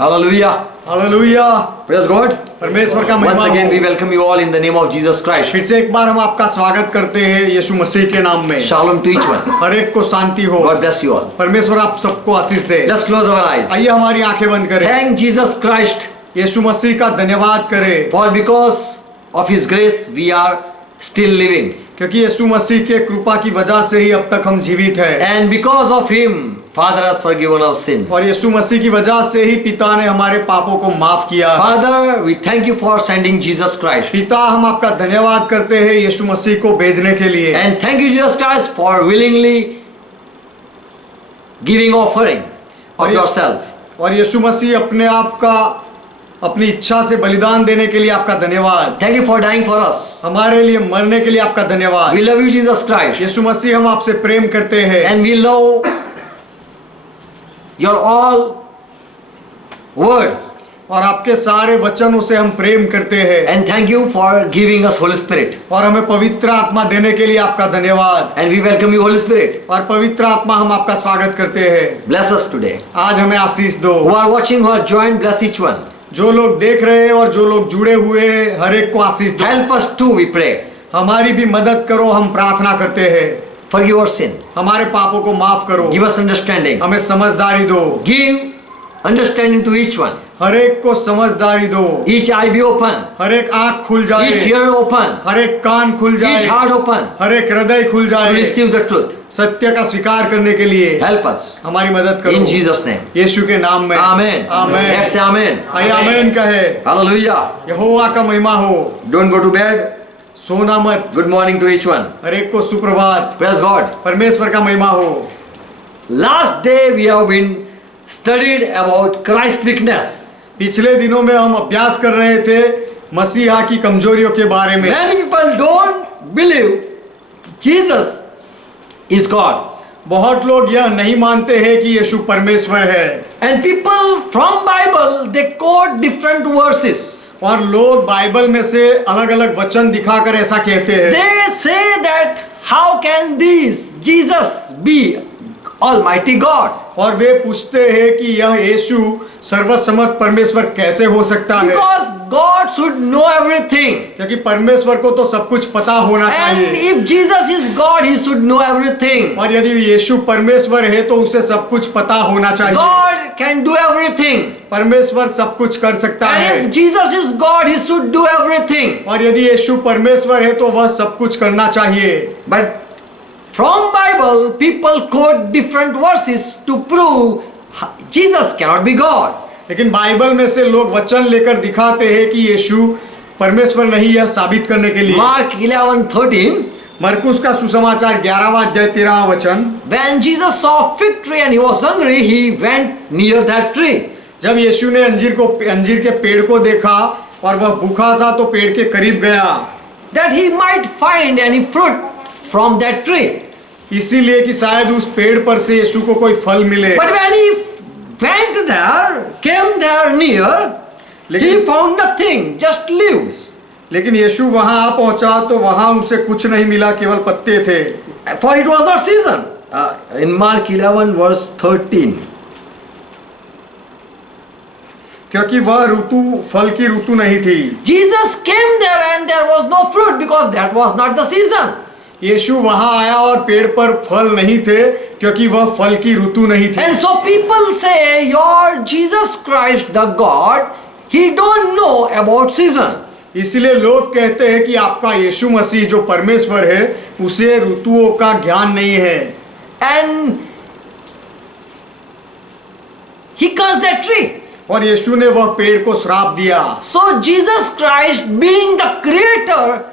Hallelujah. Hallelujah, Praise God. परमेश्वर का महिमा Once again, हो। we welcome you all in the name of Jesus Christ. फिर से एक बार हम आपका स्वागत करते हैं यीशु मसीह के नाम में। Shalom to each one. हर एक को शांति हो। God bless you all. परमेश्वर आप सबको आशीष दे। Let's close our eyes. आइए हमारी आंखें बंद करें। Thank Jesus Christ, यीशु मसीह का धन्यवाद करें, for because of His grace we are still living, क्योंकि यीशु मसीह के कृपा की वजह से ही अब तक हम जीवित हैं। and because of Him, Father has forgiven our sin. और यीशु मसीह की वजह से ही पिता ने हमारे पापों को माफ किया। Father, we thank you for sending Jesus Christ, पिता, हम आपका धन्यवाद करते हैं यीशु मसीह को भेजने के लिए। and thank you Jesus Christ for willingly giving offering of yourself. और यीशु मसीह अपने आप का अपनी इच्छा से बलिदान देने के लिए आपका धन्यवाद। Thank you for dying for us. हमारे लिए मरने के लिए आपका धन्यवाद। We love you Jesus Christ, यीशु मसीह, हम आपसे प्रेम करते हैं and we love your all word, और आपके सारे वचनों से हम प्रेम करते हैं, and thank you for giving us Holy Spirit, और हमें पवित्र आत्मा देने के लिए आपका धन्यवाद। and we welcome you Holy Spirit. और पवित्र आत्मा, हम आपका स्वागत करते हैं। Bless us today. आज हमें आशीष दो। Who are watching, who are joined, bless each one. जो लोग देख रहे हैं और जो लोग जुड़े हुए हैं, हर एक को आशीष दो। Help us too, we pray. हमारी भी मदद करो, हम प्रार्थना करते हैं। Forgive our sin. हमारे पापों को माफ करो, Give us understanding. हमें समझदारी दो, Give understanding to each one. हर एक को समझदारी दो, Each eye be open. हर एक आंख खुल जाए, Each ear open. हर एक कान खुल जाए, Each heart open. हर एक हृदय खुल To जाए, receive the truth. सत्य का स्वीकार करने के लिए Help us. हमारी मदद करो In Jesus' name. यीशु के नाम में। Amen. Amen. Let's say amen. आइए आमेन कहे। Hallelujah. यहोवा का महिमा हो। Don't go to bed. सोना मत। Good morning to each one. हर एक को सुप्रभात। Praise God. परमेश्वर का महिमा हो। Last day we have been studied about Christ's weakness. पिछले दिनों में हम अभ्यास कर रहे थे मसीहा की कमजोरियों के बारे में। Many people don't believe Jesus is God. बहुत लोग यह नहीं मानते हैं कि यीशु परमेश्वर है, And people from Bible they quote different verses. और लोग बाइबल में से अलग अलग वचन दिखाकर ऐसा कहते हैं। They say that how can this Jesus be Almighty God? और वे पूछते हैं कि यह यीशु सर्वसमर्थ परमेश्वर कैसे हो सकता है, Because God should know everything. क्योंकि परमेश्वर को तो सब कुछ पता होना And चाहिए। if Jesus is God, He should know everything. और यदि यीशु परमेश्वर है तो उसे सब कुछ पता होना चाहिए। God can do everything. परमेश्वर सब कुछ कर सकता And है, if Jesus is God, He should do everything. और यदि यीशु परमेश्वर है तो वह सब कुछ करना चाहिए। But from Bible, people quote different verses to prove Jesus cannot be God. लेकिन बाइबल में से लोग वचन लेकर दिखाते हैं कि यीशु परमेश्वर नहीं, यह साबित करने के लिए। Mark 11:13. मरकुस का सुसमाचार 11वां अध्याय 13वां वचन। When Jesus saw fig tree and he was hungry, he went near that tree. जब यीशु ने अंजीर के पेड़ को देखा और वह भूखा था तो पेड़ के करीब गया, That he might find any fruit from that tree. इसीलिए कि शायद उस पेड़ पर से यीशु को कोई फल मिले। But when he went there, came there near, he found nothing, just leaves. लेकिन यीशु वहां आ पहुंचा तो वहां उसे कुछ नहीं मिला, केवल पत्ते थे। For it was not season. In Mark 11 verse 13. क्योंकि वह ऋतु फल की ऋतु नहीं थी। Jesus came there and there was no fruit because that was not the season. यीशु वहां आया और पेड़ पर फल नहीं थे क्योंकि वह फल की ऋतु नहीं थी। And so people say, your Jesus Christ the God, He don't know about season. इसलिए लोग कहते हैं कि आपका यीशु मसीह जो परमेश्वर है उसे ऋतुओं का ज्ञान नहीं है। And He cursed that tree. और यीशु ने वह पेड़ को श्राप दिया। So Jesus Christ being the creator,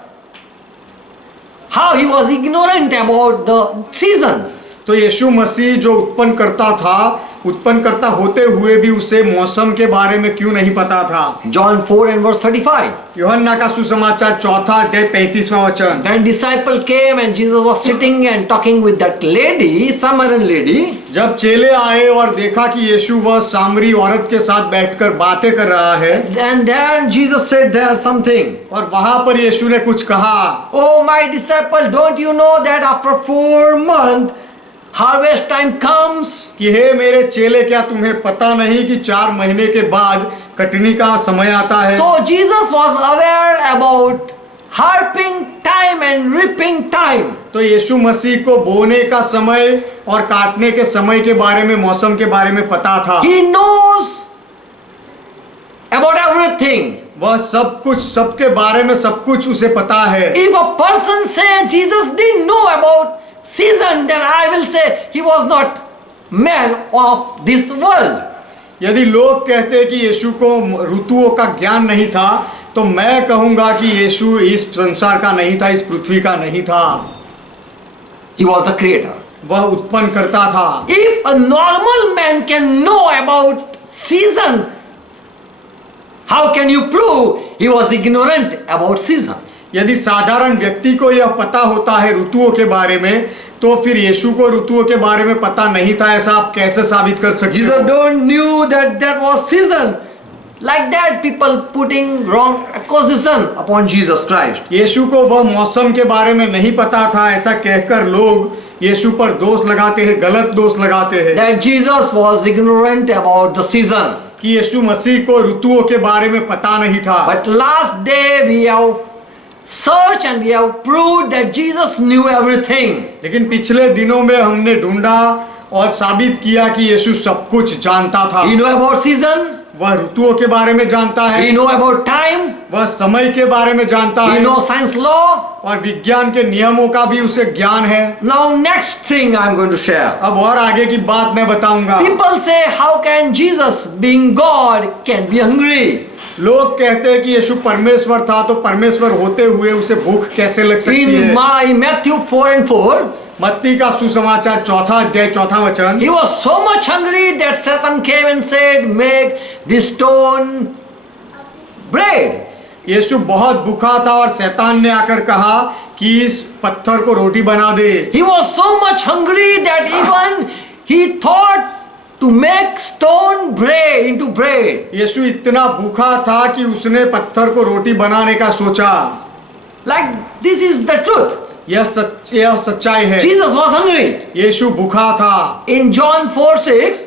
how he was ignorant about the seasons. तो यीशु मसीह जो उत्पन्न करता होते हुए भी उसे मौसम के बारे में क्यों नहीं पता था। John 4 and verse 35. यूहन्ना का सुसमाचार 4 अध्याय 35वां वचन। When disciple came and Jesus was sitting and talking with that lady, Samaritan lady. जब चेले आए और देखा कि यीशु वह सामरी औरत के साथ बैठकर बातें कर रहा है, And then Jesus said there something. और वहां पर यीशु ने कुछ कहा। Oh my disciple, don't you know that after 4 months harvest time comes, कि हे मेरे चेले, क्या तुम्हें पता नहीं कि 4 महीने के बाद कटनी का समय आता है। so Jesus was aware about harvesting time and reaping time. तो यीशु मसीह को बोने का समय और काटने के समय के बारे में, मौसम के बारे में पता था। He knows about everything. वह सब कुछ, सबके बारे में सब कुछ उसे पता है। If a person say Jesus didn't know about season, then I will say he was not man of this world. यदि लोग कहते कि यीशु को ऋतुओं का ज्ञान नहीं था, तो मैं कहूंगा कि यीशु इस संसार का नहीं था, इस पृथ्वी का नहीं था। He was the creator. वह उत्पन्न करता था। If a normal man can know about season, how can you prove he was ignorant about season? यदि साधारण व्यक्ति को यह पता होता है ऋतुओं के बारे में, तो फिर यीशु को ऋतुओं के बारे में पता नहीं था, ऐसा आप कैसे साबित कर सकते Jesus हो? don't knew that was season. Like that, people putting wrong accusation upon Jesus Christ. यीशु को वह मौसम के बारे में नहीं पता था, ऐसा कहकर लोग यीशु पर दोष लगाते हैं, गलत दोष लगाते हैं That Jesus was ignorant about the season. कि यीशु मसीह को ऋतुओं के बारे में पता नहीं था। But last day we have searched and we have proved that Jesus knew everything. लेकिन पिछले दिनों में हमने ढूंढा और साबित किया कि यीशु सब कुछ जानता था। He know about season. वह ऋतुओं के बारे में जानता He है, know about time. वह समय के बारे में जानता He है, know science law. और विज्ञान के नियमों का भी उसे ज्ञान है। Now next thing I am going to share. अब और आगे की बात मैं बताऊंगा। People say, how can Jesus, being God, can be hungry? लोग कहते हैं कि यीशु परमेश्वर था, तो परमेश्वर होते हुए उसे भूख कैसे लग सकती है? In Matthew 4:4, मत्ती का सुसमाचार 4 अध्याय 4 वचन। he was so much hungry that Satan came and said, make this stone bread. यीशु बहुत भूखा था और शैतान ने आकर कहा कि इस पत्थर को रोटी बना दे। He was so much hungry that even he thought to make stone bread into bread. यीशु इतना भूखा था कि उसने पत्थर को रोटी बनाने का सोचा। Like this is the truth. यह सच्चाई है। Jesus was hungry. यीशु भूखा था। In John 4:6,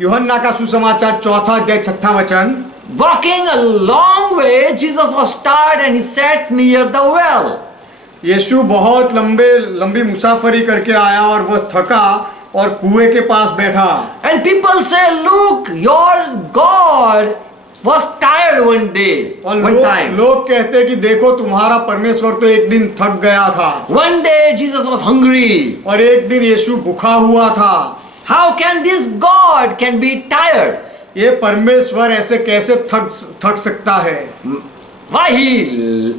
यूहन्ना का सुसमाचार 4 अध्याय 6 वचन। walking a long way, Jesus was tired and he sat near the well. यीशु बहुत लंबी मुसाफरी करके आया और वह थका और कुएं के पास बैठा। And people say, look, your God was tired one day, और one time. लोग कहते हैं कि देखो तुम्हारा परमेश्वर तो एक दिन थक गया था, One day Jesus was hungry. और एक दिन यीशु भूखा हुआ था। How can this God can be tired? ये परमेश्वर ऐसे कैसे थक सकता है? Why he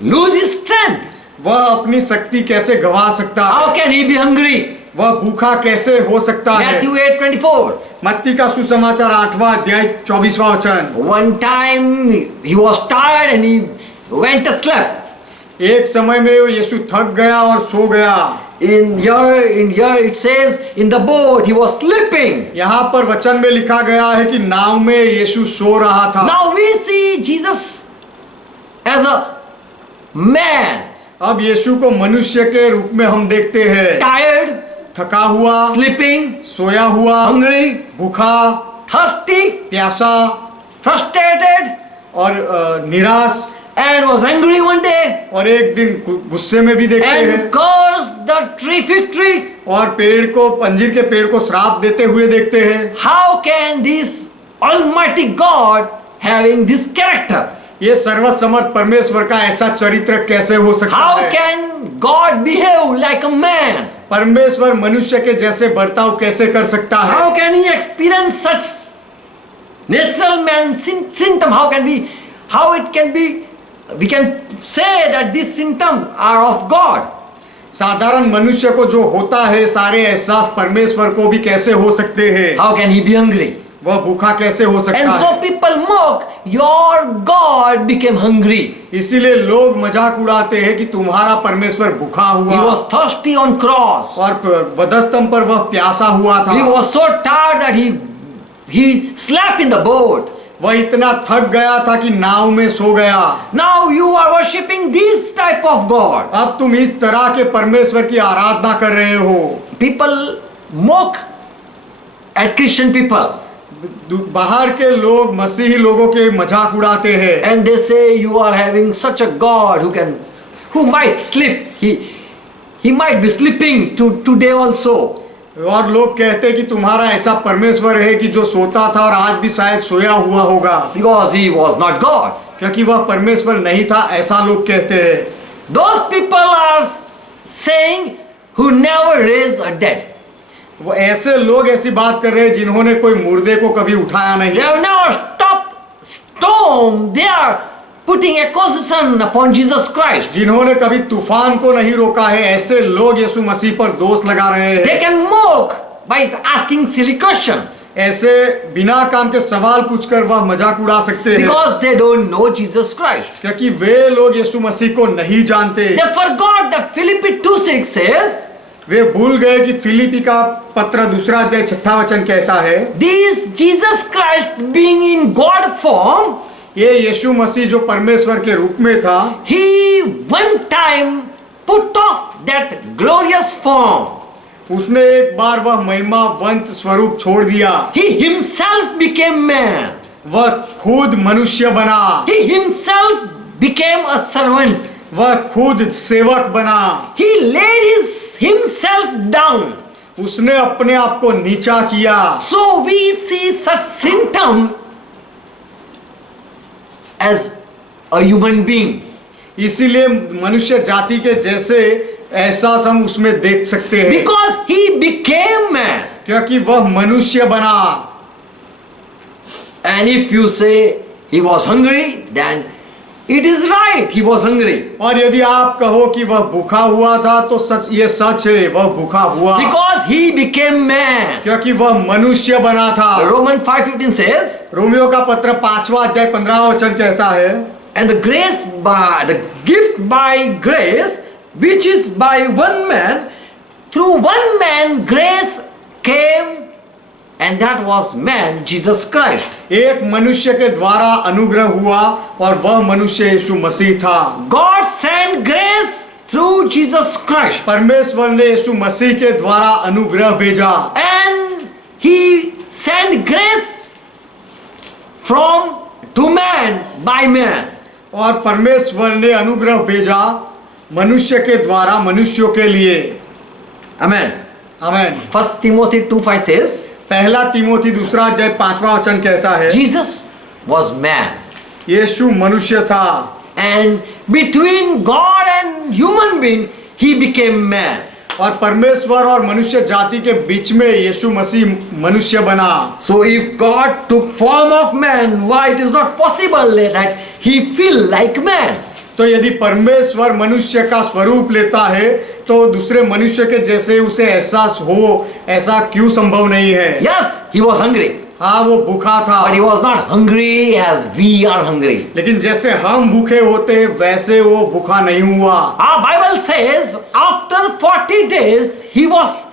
lose his strength? वह अपनी शक्ति कैसे गवा सकता है? How can he be hungry? वह भूखा कैसे हो सकता है? Matthew 8:24. मत्ती का सुसमाचार 8वां अध्याय 24वां वचन। One time he was tired and he went to sleep. एक समय में यीशु थक गया और सो गया। In here it says in the boat he was sleeping. यहाँ पर वचन में लिखा गया है कि नाव में यीशु सो रहा था। Now we see Jesus as a man, अब यीशु को मनुष्य के रूप में हम देखते हैं, tired, थका हुआ, sleeping, सोया हुआ, hungry, भूखा, thirsty, प्यासा frustrated, और निराश, and was angry one day और एक दिन गुस्से में भी देखते हैं, and cursed the fig tree. और पेड़ को, अंजीर के पेड़ को श्राप देते हुए देखते हैं। How can this Almighty God having this character? ये सर्वसमर्थ परमेश्वर का ऐसा चरित्र कैसे हो सकता How है? can God behave like a man? परमेश्वर मनुष्य के जैसे बर्ताव कैसे कर सकता है? How can he experience such natural man symptom? How it can be? We can say that these symptoms are of God. साधारण मनुष्य को जो होता है सारे एहसास परमेश्वर को भी कैसे हो सकते हैं? How can he be hungry? वह भूखा कैसे हो सकता And है? so people mock, your God became hungry. इसीलिए लोग मजाक उड़ाते हैं कि तुम्हारा परमेश्वर भूखा He हुआ was thirsty on cross. और वधस्तंभ पर वह प्यासा हुआ था। He was so tired that he slept in the boat. वह इतना थक गया था कि नाव में सो गया। Now you are worshipping this type type of God. अब तुम इस तरह के परमेश्वर की आराधना कर रहे हो। People mock at Christian people बाहर के लोग मसीही लोगों के मजाक उड़ाते हैं and they say you are having such a God who might sleep. He might be sleeping today also. और लोग कहते हैं कि तुम्हारा ऐसा परमेश्वर है कि जो सोता था और आज भी शायद सोया हुआ होगा, Because he was not God. क्योंकि वह परमेश्वर नहीं था, ऐसा लोग कहते हैं। Those people are saying who never raised a dead. वो ऐसे लोग ऐसी बात कर रहे हैं जिन्होंने कोई मुर्दे को कभी उठाया They नहीं। have never stopped storm. They are putting accusation upon Jesus Christ. जिन्होंने कभी तूफान को नहीं रोका है, ऐसे लोग यीशु मसीह पर दोष लगा रहे हैं। They can mock by asking silly question ऐसे बिना काम के सवाल पूछकर वह मजाक उड़ा सकते हैं, because they don't know Jesus Christ. क्योंकि वे लोग यीशु मसीह को नहीं जानते। They forgot that Philippians 2:6 says, वे भूल गए कि फिलिपी का पत्र 2 अध्याय 6 वचन कहता है, this Jesus Christ being in God form, ये यीशु मसीह जो परमेश्वर के रूप में था, he one time put off that glorious form. उसने एक बार वह महिमावंत स्वरूप छोड़ दिया। He himself became man. वह खुद मनुष्य बना, He himself became a servant. वह खुद सेवक बना। He laid himself down. उसने अपने आप को नीचा किया। So we see such symptom as a human being. इसीलिए मनुष्य जाति के जैसे एहसास हम उसमें देख सकते हैं, Because he became man. क्योंकि वह मनुष्य बना। And if you say he was hungry, then it is right, he was hungry. और यदि आप कहो कि वह भूखा हुआ था तो सच, ये सच है, वह भूखा हुआ Because he became man. क्योंकि वह मनुष्य बना था। Romans 5:15 says, रोमियो का पत्र 5वां अध्याय 15वां वचन कहता है, and the gift by grace, which is by one man, through one man grace came, and that was man Jesus Christ. एक मनुष्य के द्वारा अनुग्रह हुआ और वह मनुष्य यीशु मसीह था। God sent grace through Jesus Christ, परमेश्वर ने यीशु मसीह के द्वारा अनुग्रह भेजा, and he sent grace from to man by man. और परमेश्वर ने अनुग्रह भेजा मनुष्य के द्वारा मनुष्यों के लिए। Amen. आमीन। 1 Timothy 2:5 says, पहला तीमोथी 2 अध्याय 5वां वचन कहता है, Jesus was man. यीशु मनुष्य था And between God and human being, he became man. और परमेश्वर और मनुष्य जाति के बीच में यीशु मसीह मनुष्य बना। So if God took form of man, why it is not possible that he feel like man? तो यदि परमेश्वर मनुष्य का स्वरूप लेता है तो दूसरे मनुष्य के जैसे उसे एहसास हो, ऐसा क्यों संभव नहीं है? Yes, he was hungry, हाँ, वो भूखा था, but he was not hungry as we are hungry. लेकिन जैसे हम भूखे होते हैं वैसे वो भूखा नहीं हुआ। Our Bible says after 40 days he was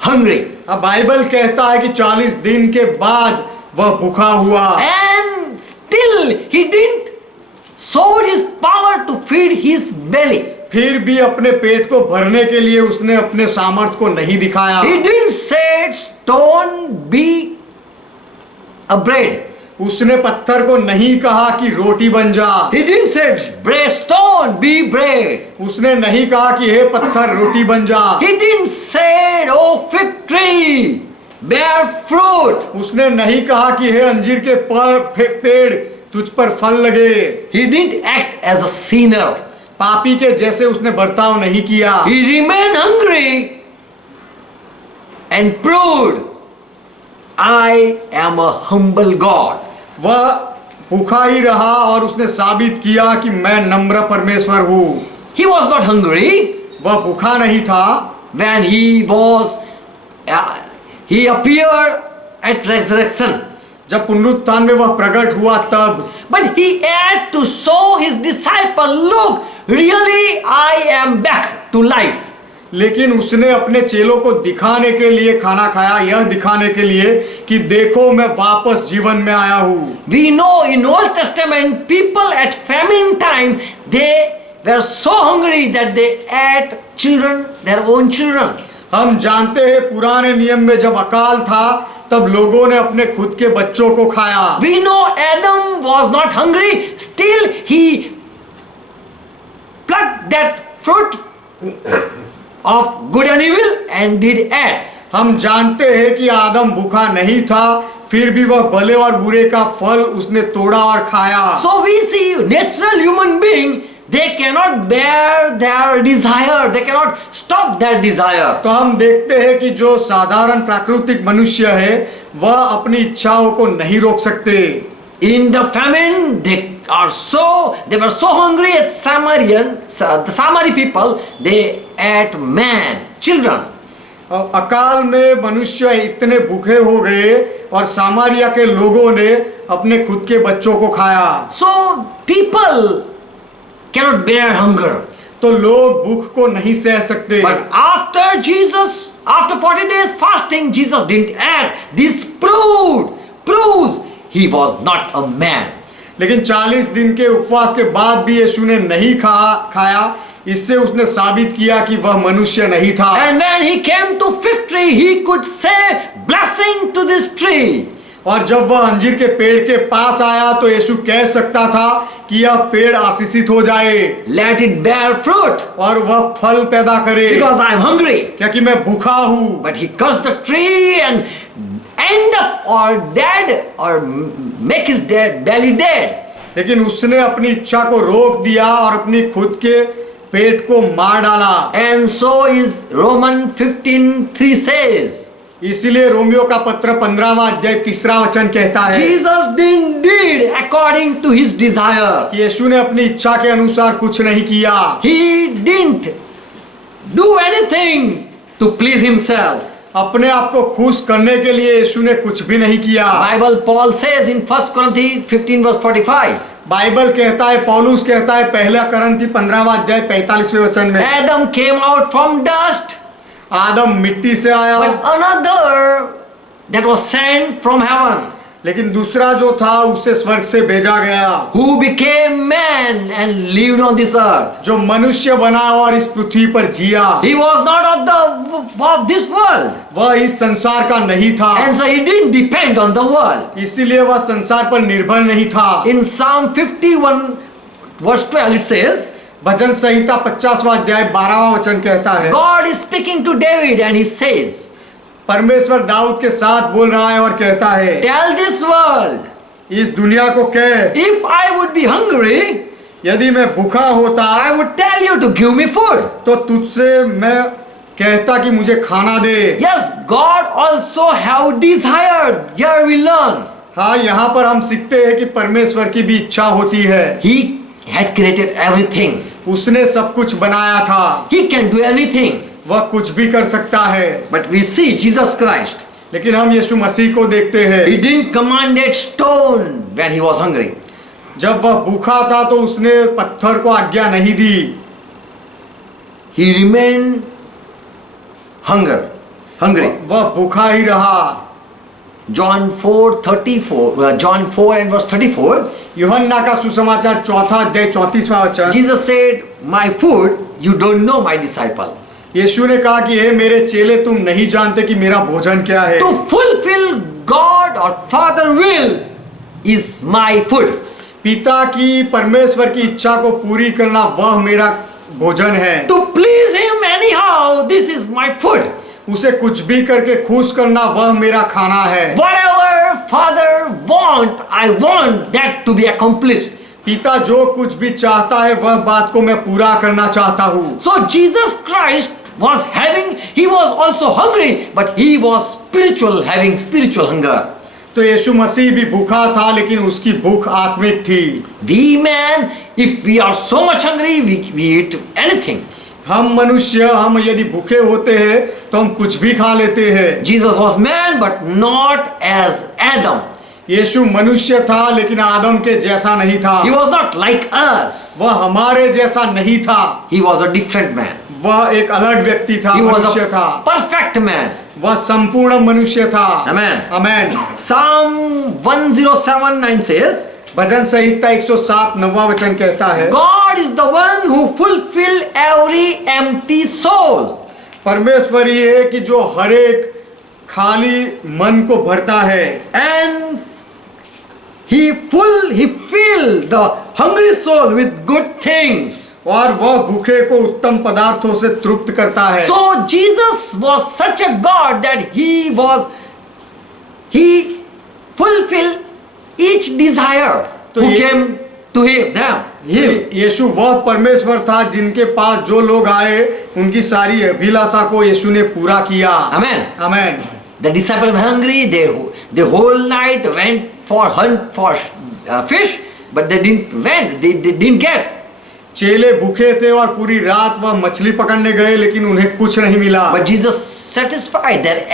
hungry. अब बाइबल कहता है कि 40 दिन के बाद वह भूखा हुआ, And still he didn't showed his power to feed his belly. फिर भी अपने पेट को भरने के लिए उसने अपने सामर्थ को नहीं दिखाया। He didn't say stone be a bread. उसने पत्थर को नहीं कहा कि रोटी बन जा। He didn't say stone be bread. उसने नहीं कहा कि हे पत्थर रोटी बन जा। He didn't say oh fig tree bear fruit. उसने नहीं कहा कि हे अंजीर के पेड़ तुझ पर फल लगे। He didn't act as a sinner. पापी के जैसे उसने बर्ताव नहीं किया। He remained hungry and proved I am a humble God. वह भूखा ही रहा और उसने साबित किया कि मैं नम्र परमेश्वर हूँ। He was not hungry वह भूखा नहीं था when he appeared at resurrection. जब पुनरुत्थान में वह प्रकट हुआ तब, But he had to show his disciple, look, really I am back to life. लेकिन उसने अपने चेलों को दिखाने के लिए खाना खाया, यह दिखाने के लिए कि देखो मैं वापस जीवन में आया हूँ। We know in Old Testament people at famine time they were so hungry that they ate children, their own children. हम जानते हैं पुराने नियम में जब अकाल था तब लोगों ने अपने खुद के बच्चों को खाया। We know Adam was not hungry, still he plucked that fruit of good and evil and did eat. हम जानते हैं कि आदम भूखा नहीं था, फिर भी वह भले और बुरे का फल उसने तोड़ा और खाया। So we see natural human being, they cannot bear their desire, they cannot stop their desire. तो हम देखते हैं कि जो साधारण प्राकृतिक मनुष्य है वह अपनी इच्छाओं को नहीं रोक सकते। In the famine, they were so hungry at the Samari people, they ate man, children. अकाल में मनुष्य इतने भूखे हो गए और सामारिया के लोगों ने अपने खुद के बच्चों को खाया। So people cannot bear hunger. तो लोग भूख को नहीं सह सकते। But after 40 days fasting, Jesus didn't eat. This proves he was not a man. लेकिन 40 दिन के उपवास के बाद भी यीशु ने नहीं खाया, इससे उसने साबित किया कि वह मनुष्य नहीं था। And when he came to fig tree, he could say blessing to this tree. और जब वह अंजीर के पेड़ के पास आया तो यीशु कह सकता था कि यह पेड़ आशीषित हो जाए, Let it bear fruit, और वह फल पैदा करे, because I am hungry. क्योंकि मैं भूखा हूँ। But he cursed the tree and end up or dead or make his belly dead. लेकिन उसने अपनी इच्छा को रोक दिया और अपनी खुद के पेट को मार डाला। And so is Romans 15:3 says. इसीलिए रोमियो का पत्र 15वां अध्याय 3 वचन कहता है, Jesus did according to his desire. यीशु ने अपनी इच्छा के अनुसार कुछ नहीं किया। He didn't do anything to please himself. अपने आप को खुश करने के लिए यीशु ने कुछ भी नहीं किया। Bible Paul says in 1 Corinthians 15:45. Bible कहता है, पौलुस कहता है 1 करंथी 15वां अध्याय 45वें वचन में, Adam came out from dust, आदम मिट्टी से आया, but another that was sent from heaven, लेकिन दूसरा जो था उसे स्वर्ग से भेजा गया, who became man and lived on this earth. जो मनुष्य बना और इस पृथ्वी पर जिया। He was not of this world, वह इस संसार का नहीं था, and so he didn't depend on the world. इसीलिए वह संसार पर निर्भर नहीं था। In Psalm 51 verse 12 it says, भजन संहिता 50वां अध्याय 12वां वचन कहता है, God is speaking to David and he says, परमेश्वर दाऊद के साथ बोल रहा है और कहता है, tell this world, इस दुनिया को कह, if I would be hungry, यदि मैं भूखा होता I would tell you to give me food. तो तुझसे मैं कहता कि मुझे खाना दे। Yes, God also have desired. Here we learn. हाँ, यहाँ पर हम सीखते हैं कि परमेश्वर की भी इच्छा होती है। He had created everything. उसने सब कुछ बनाया था, He can do anything. वह कुछ भी कर सकता है। But we see Jesus Christ. लेकिन हम यीशु मसीह को देखते हैं, He didn't commanded stone when he was hungry. जब वह भूखा था तो उसने पत्थर को आज्ञा नहीं दी। He remained hungry. वह भूखा ही रहा। John 4:34. John 4 and verse 34. यूहन्ना का सुसमाचार 4 अध्याय 34वां वचन, Jesus said, "My food you don't know, my disciple." यीशु ने कहा कि हे मेरे चेले, तुम नहीं जानते कि मेरा भोजन क्या है। To fulfill God or Father will is my food. पिता की, परमेश्वर की इच्छा को पूरी करना वह मेरा भोजन है। To please him anyhow, this is my food. उसे कुछ भी करके खुश करना वह मेरा खाना है। Whatever Father want, I want that to be accomplished. पिता जो कुछ भी चाहता है वह बात को मैं पूरा करना चाहता हूँ। So Jesus Christ he was also hungry, but he was having spiritual hunger. तो यीशु मसीह भी भूखा था, लेकिन उसकी भूख आत्मिक थी। We man, if we are so much hungry, we eat anything. हम मनुष्य, हम यदि भूखे होते हैं तो हम कुछ भी खा लेते हैं। Jesus was man, but not as Adam. यीशु मनुष्य था, लेकिन आदम के जैसा नहीं था। He was not like us. वह हमारे जैसा नहीं था। He was a different man. वह एक अलग व्यक्ति था, He was मनुष्य a था। perfect man. वह संपूर्ण मनुष्य था। Amen. आमेन। Psalm 107:9 says, भजन संहिता 107 9वां वचन कहता है, God is the one who fulfill every empty soul. परमेश्वर ही है कि जो हर एक खाली मन को भरता है, And he fill the hungry soul with good things. और वह भूखे को उत्तम पदार्थों से तृप्त करता है। So Jesus was such a God that he fulfilled each desire तो who ये- came to him. यीशु वह परमेश्वर था जिनके पास जो लोग आए उनकी सारी अभिलाषा को यीशु ने पूरा किया। Amen. Amen. The disciples were hungry. They whole night went for hunt for fish, but they didn't get. चेले भूखे थे और पूरी रात वह मछली पकड़ने गए लेकिन उन्हें कुछ नहीं मिला। But Jesus satisfied their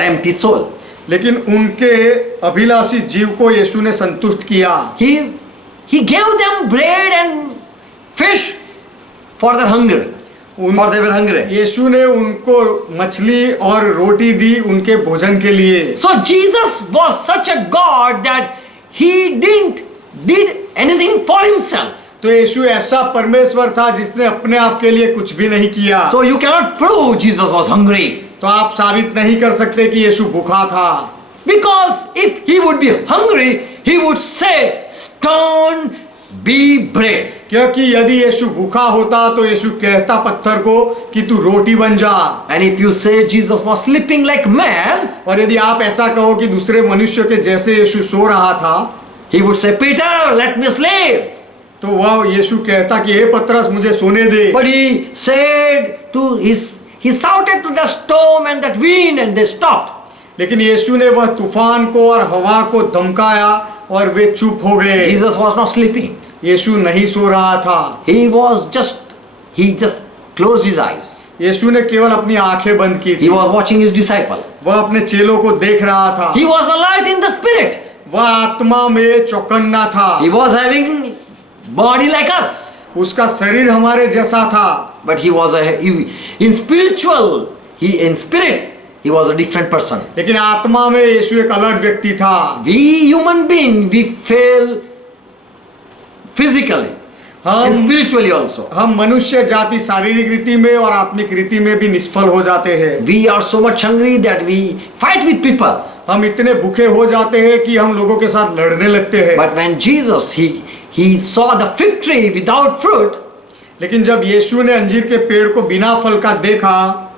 empty soul. लेकिन उनके अभिलाषी जीव को यीशु ने संतुष्ट किया। He gave them bread and fish for their hunger. For they were hungry. यीशु ने उनको मछली और रोटी दी उनके भोजन के लिए। So Jesus was such a God that he did anything for himself. तो यीशु ऐसा परमेश्वर था जिसने अपने आप के लिए कुछ भी नहीं किया। So you cannot prove Jesus was hungry. तो आप साबित नहीं कर सकते कि यीशु भूखा था, Because if he would be hungry, he would say, stone be bread. क्योंकि यदि यीशु भूखा होता तो यीशु कहता पत्थर को कि तू रोटी बन जा। And if you say Jesus was sleeping like man, और यदि आप ऐसा कहो कि दूसरे मनुष्य के जैसे यीशु सो रहा था, he would say, Peter, let me sleep. तो वह यीशु कहता कि हे पतरस मुझे सोने दे। But he shouted to the storm and that wind and they stopped. लेकिन यीशु ने वह तूफान को और हवा को धमकाया और वे चुप हो गए। Jesus was not sleeping. यीशु नहीं सो रहा था। He just closed his eyes. यीशु ने केवल अपनी आंखें बंद की थी। He was watching his disciple. वह अपने चेलों को देख रहा था। He was alert in the spirit. वह आत्मा में चौकन्ना था। He was having body like us. उसका शरीर हमारे जैसा था। But in spirit, he was a different person. लेकिन आत्मा में यीशु एक अलग व्यक्ति था। We human being, we fail physically and spiritually also. हम मनुष्य जाति शारीरिक रीति में और आत्मिक रीति में भी निष्फल हो जाते हैं। We are so much hungry that we fight with people. हम इतने भूखे हो जाते हैं कि हम लोगों के साथ लड़ने लगते हैं। But when Jesus, he saw the fig tree without fruit, लेकिन जब यीशु ने अंजीर के पेड़ को बिना फल का देखा,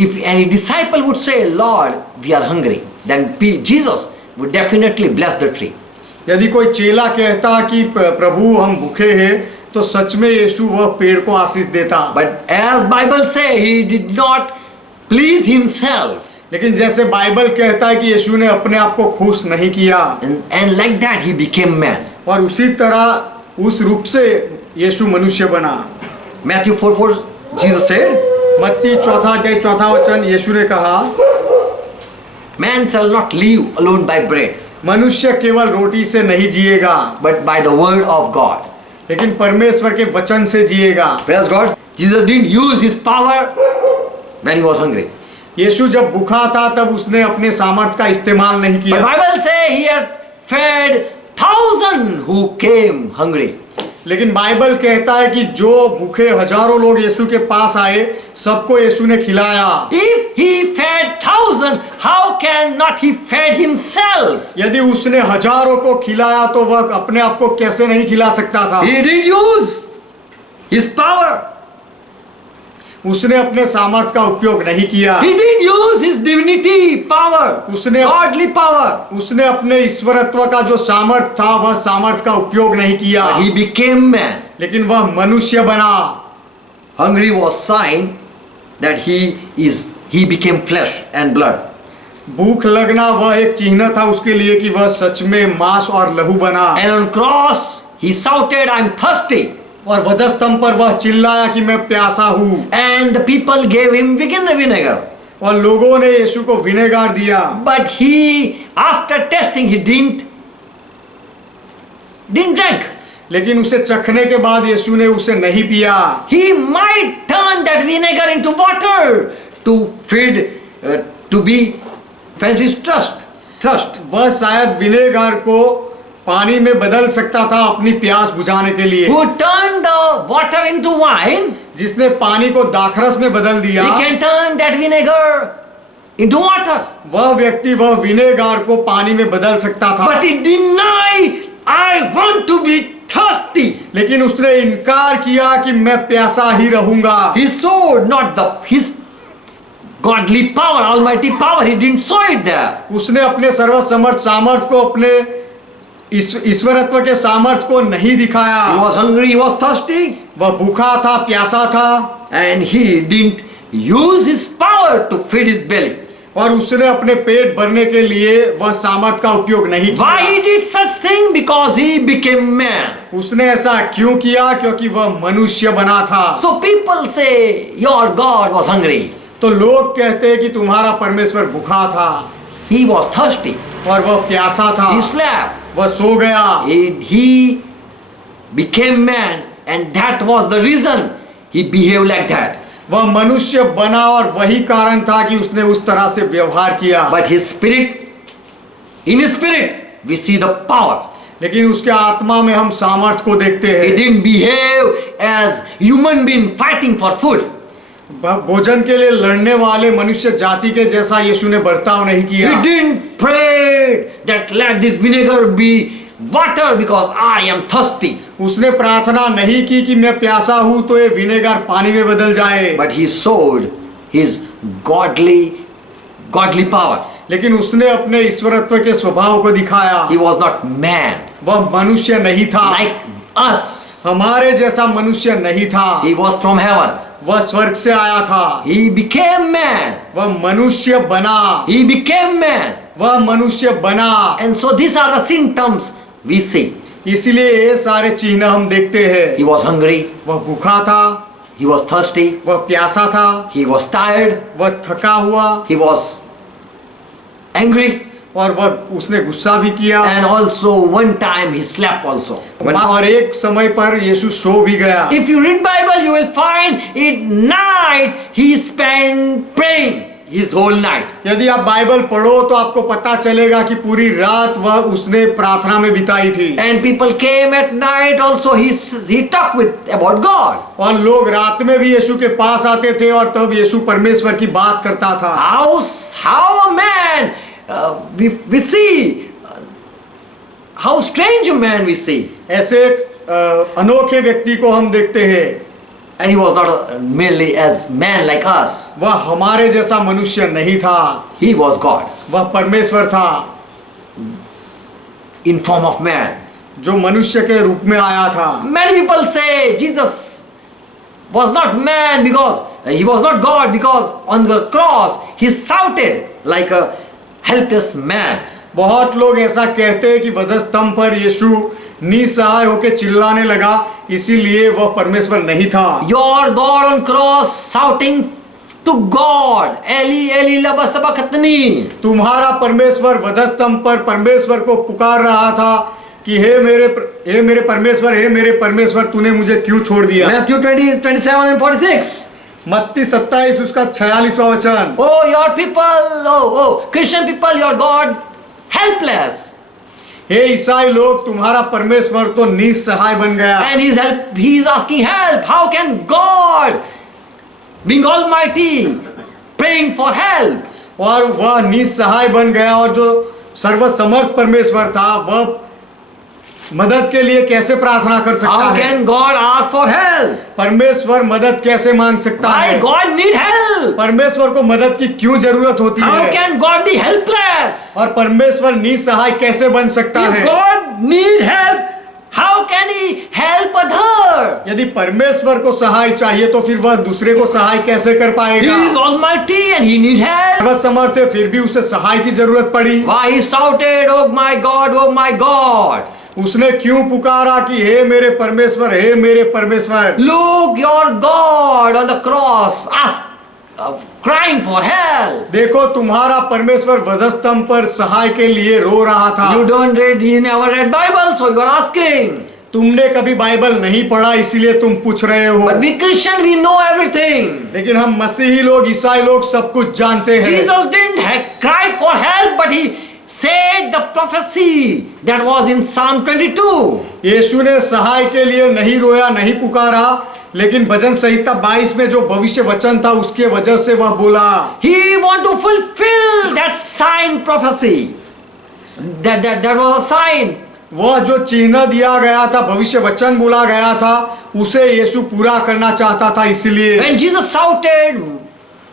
if any disciple would say, Lord, we are hungry, then Jesus would definitely bless the tree. यदि कोई चेला कहता कि प्रभु हम भूखे हैं, तो सच में यीशु वह पेड़ को आशीष देता। But as Bible say, he did not please himself. लेकिन जैसे बाइबल कहता है कि यीशु ने अपने आप को खुश नहीं किया, And like that he became man. और उसी तरह उस रूप से यीशु मनुष्य बना। Matthew 4:4, Jesus said, मत्ती 4 अध्याय 4 वचन यीशु ने कहा, man shall not live alone by bread, मनुष्य केवल रोटी से नहीं जिएगा, but by the word of God. लेकिन परमेश्वर के वचन से जिएगा। Praise God. Jesus didn't use his power when he was hungry. यीशु जब भूखा था तब उसने अपने सामर्थ का इस्तेमाल नहीं But किया। Bible say he had fed 1,000 who came hungry. लेकिन बाइबल कहता है कि जो भूखे हजारों लोग यीशु के पास आए, सबको यीशु ने खिलाया। If he fed 1,000, how can not he fed himself? यदि उसने हजारों को खिलाया तो वह अपने आप को कैसे नहीं खिला सकता था? He didn't use his power. उसने अपने सामर्थ का उपयोग नहीं किया। He didn't use his divinity power, उसने godly power. उसने अपने ईश्वरत्व का जो सामर्थ था वह सामर्थ का उपयोग नहीं किया। He became man. लेकिन वह मनुष्य बना। Hungry was sign that he became flesh and blood. भूख लगना वह एक चिन्ह था उसके लिए कि वह सच में मांस और लहू बना। And on cross he shouted, I'm thirsty. और वधस्तंभ पर वह चिल्लाया कि मैं प्यासा हूँ। And the people gave him vinegar. और लोगों ने यीशु को विनेगार दिया। But he, after tasting, he didn't drink. लेकिन उसे चखने के बाद यीशु ने उसे नहीं पिया। He might turn that vinegar into water to feed, to be Friends, is trust. वह शायद विनेगर को पानी में बदल सकता था अपनी प्यास बुझाने के लिए। Who turned the water into wine, जिसने पानी को दाखरस में बदल दिया, he can turn that vinegar into water. वह व्यक्ति वह विनेगर को पानी में बदल सकता था। But he denied, I want to be thirsty. लेकिन उसने इनकार किया कि मैं प्यासा ही रहूंगा। He showed not his godly power, almighty power. He didn't show it there. उसने अपने सर्वसमर्थ सामर्थ को, अपने ईश्वरत्व के सामर्थ को नहीं He दिखाया। was hungry, he was thirsty, वह भूखा था, प्यासा था, and he didn't use his power to feed his belly. और उसने अपने पेट भरने के लिए वह सामर्थ का उपयोग नहीं Why किया। he did such thing? Because he became man. उसने ऐसा क्यों किया? क्योंकि वह मनुष्य बना था। So people say your God was hungry. तो लोग कहते हैं कि तुम्हारा परमेश्वर भूखा था He was thirsty. और वह प्यासा था, He slept. वह सो गया। He became man, and that was the reason he behaved like that. वह मनुष्य बना और वही कारण था कि उसने उस तरह से व्यवहार किया। But his spirit, in his spirit, we see the power. लेकिन उसके आत्मा में हम सामर्थ को देखते He हैं। didn't behave as human being fighting for food. भोजन के लिए लड़ने वाले मनुष्य जाति के जैसा यीशु ने बर्ताव नहीं किया। He didn't pray that let this vinegar be water because I am thirsty. उसने प्रार्थना नहीं की कि मैं प्यासा हूं तो ये विनेगर पानी में बदल जाए। But he showed his godly power. लेकिन उसने अपने ईश्वरत्व के स्वभाव को दिखाया। He was not man वह मनुष्य नहीं था, like us. हमारे जैसा मनुष्य नहीं था। He was from heaven. वह स्वर्ग से आया था। He became man. वह मनुष्य बना। He became man. वह मनुष्य बना। And so these are the symptoms we see. इसलिए ये सारे चिन्ह हम देखते हैं। He was hungry. वह भूखा था, He was thirsty. वह प्यासा था, He was tired. वह थका हुआ He was angry. और वह उसने गुस्सा भी किया। And also one time he slept also. और एक समय पर यीशु सो भी गया। If you read Bible, you will find it night he spent praying his whole night. यदि आप बाइबल पढ़ो तो आपको पता चलेगा कि पूरी रात वह उसने प्रार्थना में बिताई थी। And people came at night also. He talked with about God. और लोग रात में भी यीशु के पास आते थे और तब यीशु परमेश्वर की बात करता था। How a man we see how strange a man we see. ऐसे एक अनोखे व्यक्ति को हम देखते हैं। And he was not merely as man like us. वह हमारे जैसा मनुष्य नहीं था, He was God वह परमेश्वर था in form of man. जो मनुष्य के रूप में आया था। Many people say Jesus was not man because he was not God because on the cross he shouted like a helpless man. बहुत लोग ऐसा कहते हैं कि वधस्तंभ पर यीशु निसहाय होकर चिल्लाने लगा, इसीलिए वह परमेश्वर नहीं था। Your God on cross shouting to God, Eli Eli lama sabachthani. तुम्हारा परमेश्वर वधस्तंभ पर परमेश्वर को पुकार रहा था कि हे मेरे परमेश्वर, हे मेरे परमेश्वर, तूने मुझे क्यों छोड़ दिया। Matthew 20:27 and 46. मत्ती 27 उसका 46वां वचन। Oh, your people, Christian people, your God helpless. हे ईसाई लोग, तुम्हारा परमेश्वर तो निसहाय बन गया। And he is asking help. How can God, being almighty, praying for help? और वह निसहाय बन गया और जो सर्वसमर्थ परमेश्वर था वह मदद के लिए कैसे प्रार्थना कर सकता How है? can God ask for help? परमेश्वर मदद कैसे मांग सकता Why है? God need help? परमेश्वर को मदद की क्यों जरूरत होती How है? can God be helpless? और परमेश्वर निसहाय कैसे बन सकता If है? God need help, how can He help other? यदि परमेश्वर को सहाय चाहिए तो फिर वह दूसरे को सहाय कैसे कर He पाएगा? is almighty and He need help. सर्वसमर्थ है, फिर भी उसे सहाय की जरूरत पड़ी। Why He shouted, "Oh my God, oh my God"? उसने क्यों पुकारा कि हे मेरे परमेश्वर, हे मेरे परमेश्वर? Look, your God on the cross, crying for help. देखो, तुम्हारा परमेश्वर वधस्तंभ पर सहाय के लिए रो रहा था। You don't read, you never read Bible, so you are asking. तुमने कभी बाइबल नहीं पढ़ा इसीलिए तुम पूछ रहे हो। But we Christian, we know everything. लेकिन हम मसीही लोग, ईसाई लोग सब कुछ जानते हैं। Jesus didn't have cried for help, but he said the prophecy that was in Psalm 22. यीशु ने सहाय के लिए नहीं रोया, नहीं पुकारा, लेकिन भजन संहिता 22 में जो भविष्य वचन था उसके वजह से वह बोला। He want to fulfill that sign prophecy. That was a sign. वह जो चिन्ह दिया गया था, भविष्य वचन बोला गया था, उसे यीशु पूरा करना चाहता था। इसलिए When Jesus shouted,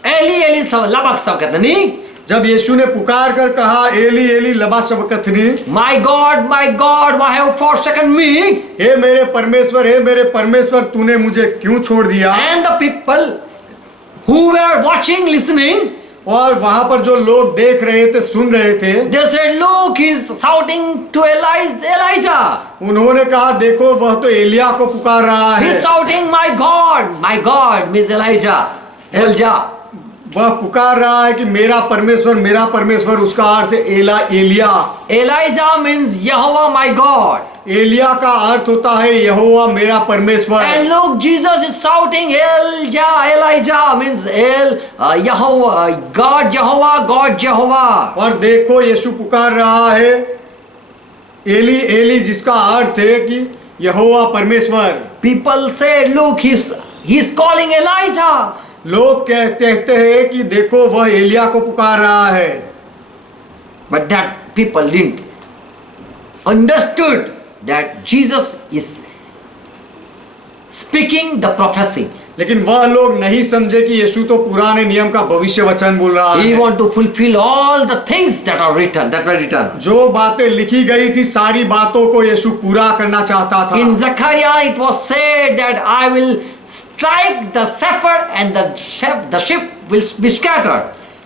Eli, Eli, lama sabachthani, जब यीशु ने पुकार कर कहा, Eli Eli Lama सबक्तनी, my God, why have you forsaken me? हे मेरे परमेश्वर, तूने मुझे क्यों छोड़ दिया? And the people who were watching, listening, और वहां पर जो लोग देख रहे थे, सुन रहे थे, they said, look, he's shouting to Elijah. उन्होंने कहा, देखो वह तो एलिया को पुकार रहा है। He's shouting, my God means Elijah. वह पुकार रहा है कि मेरा परमेश्वर, उसका अर्थ है Elia. Elijah means Jehovah, my God. Elia का अर्थ होता है यहोवा मेरा परमेश्वर। And look, Jesus is shouting, Elijah means Jehovah, God Jehovah. और देखो यीशु पुकार रहा है एली, जिसका अर्थ है कि यहोवा परमेश्वर। People said, look, he's calling Elijah. लोग कहते हैं कि देखो वह एलिया को पुकार रहा है। But that people didn't understood that Jesus is speaking the prophecy. लेकिन वह लोग नहीं समझे कि यीशु तो पुराने नियम का भविष्य वचन बोल रहा He है। want to fulfill all the things that were written. जो बातें लिखी गई थी, सारी बातों को यीशु पूरा करना चाहता था। In Zechariah it was said that I will strike the shepherd and the sheep will be scattered.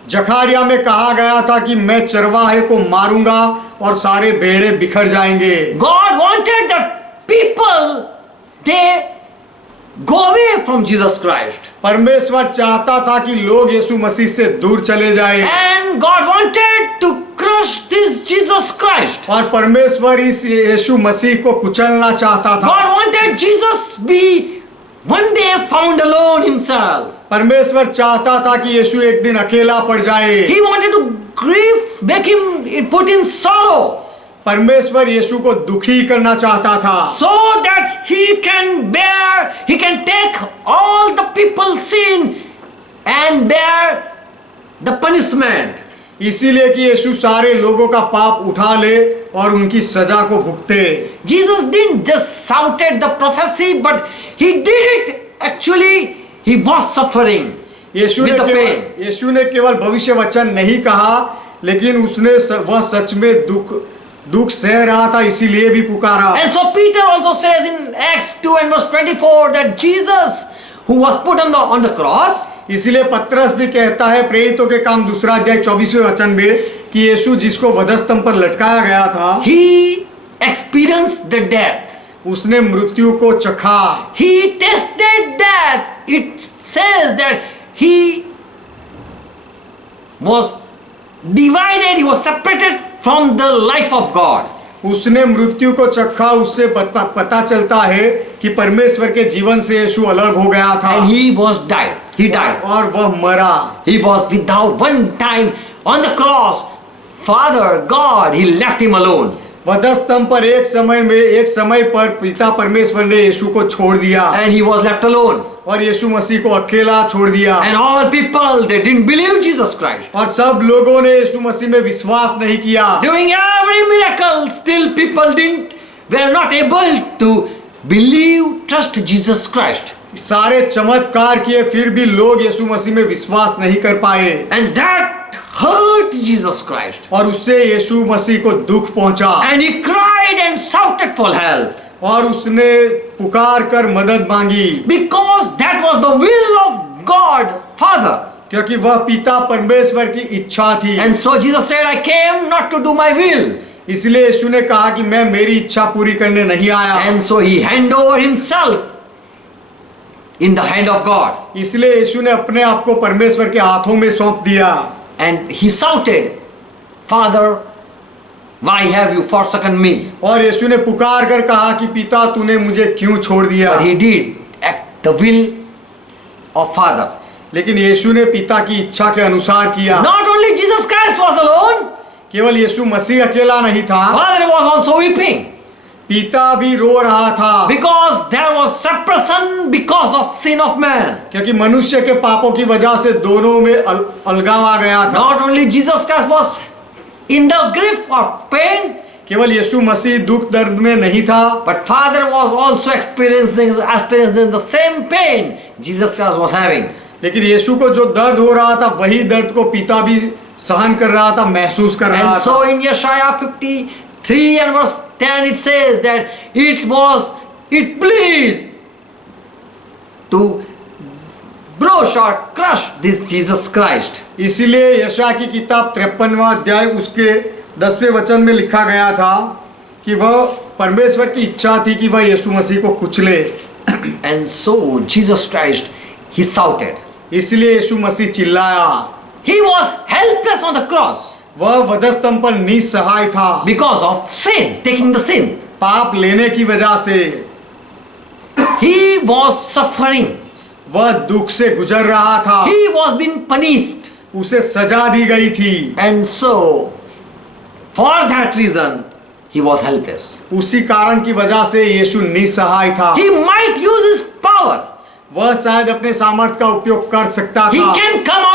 जखारिया में कहा गया था कि मैं चरवाहे को मारूंगा और सारे भेड़े बिखर जाएंगे। God wanted that people they go away from Jesus Christ. परमेश्वर चाहता था कि लोग यीशु मसीह से दूर चले जाएं। And God wanted to crush this Jesus Christ. और परमेश्वर इस यीशु मसीह को कुचलना चाहता था। God wanted Jesus be one day found alone himself. परमेश्वर चाहता था कि यीशु एक दिन अकेला पड़ जाए। He wanted to grieve, make him put in sorrow. परमेश्वर यीशु को दुखी करना चाहता था, So that he can take all the people's sin and bear the punishment. इसीलिए कि यीशु सारे लोगों का पाप उठा ले और उनकी सजा को भुगते। Jesus didn't just shouted the prophecy, but he did it. Actually, he was suffering with the pain. यीशु ने केवल भविष्य वचन नहीं कहा, लेकिन उसने वह सच में दुख सह रहा था, इसीलिए भी पुकारा। And so Peter also says in Acts 2 and verse 24 that Jesus, who was put on the cross, इसीलिए पत्रस भी कहता है प्रेरितों के काम 2 अध्याय 24वें वचन में कि यीशु जिसको वधस्तंभ पर लटकाया गया था, he experienced the death. उसने मृत्यु को चखा। He tasted death. It says that he was divided, he was separated from the life of God. उसने मृत्यु को चखा, उससे पता चलता है कि परमेश्वर के जीवन से यीशु अलग हो गया था। And he died. और वह मरा। He was without one time on the cross. Father God, he left him alone. वधस्तंभ पर एक समय पर पिता परमेश्वर ने यीशु को छोड़ दिया। And he was left alone. और यीशु मसीह को अकेला छोड़ दिया। And all people, they didn't believe Jesus Christ. और सब लोगों ने यीशु मसीह में विश्वास नहीं किया। Doing every miracle, still people were not able to believe, trust Jesus Christ. सारे चमत्कार किए, फिर भी लोग यीशु मसीह में विश्वास नहीं कर पाए। And that hurt Jesus Christ. और उससे यीशु मसीह को दुख पहुंचा। And he cried and shouted for help. और उसने पुकार कर मदद मांगी। Because that was the will of God, Father. क्योंकि वह पिता परमेश्वर की इच्छा थी। And so Jesus said, I came not to do my will. इसलिए यीशु ने कहा कि मैं मेरी इच्छा पूरी करने नहीं आया। And so he handed over himself in the hand of God. इसलिए यीशु ने अपने आप को परमेश्वर के हाथों में सौंप दिया। And he shouted, Father, Why have you forsaken me? और यीशु ने पुकार कर कहा कि पिता तूने मुझे क्यों छोड़ दिया। But he did act the will of Father. लेकिन यीशु ने पिता की इच्छा के अनुसार किया। Not only Jesus Christ was alone, केवल यीशु मसीह अकेला नहीं था, Father was also weeping. पिता भी रो रहा था, Because there was separation because of sin of man. क्योंकि मनुष्य के पापों की वजह से दोनों में अलगाव आ गया था। Not only Jesus Christ was in the grief or pain, केवल यीशु मसीह दुख दर्द में नहीं था, but Father was also experiencing the same pain Jesus Christ was having. लेकिन यीशु को जो दर्द हो रहा था वही दर्द को पिता भी सहन कर रहा था, महसूस कर रहा And so था। in Yeshaya 53 and verse 10 it says that it pleased to brush or crush this Jesus Christ. इसीलिए यशाया की किताब 53वां अध्याय उसके 10वें वचन में लिखा गया था कि वह परमेश्वर की इच्छा थी कि वह यीशु मसीह को कुचले। And so Jesus Christ, he shouted. इसलिए यीशु मसीह चिल्लाया। He was helpless on the cross वह वधस्तंभ पर निसहाय था, because of sin, taking the sin. पाप लेने की वजह से। He was suffering. वह दुख से गुजर रहा था, He was being punished. उसे सजा दी गई थी। And so, for that reason, he was helpless. उसी कारण की वजह से यीशु निसहाय था। He might use his power. वह शायद अपने सामर्थ्य का उपयोग कर सकता He था, can come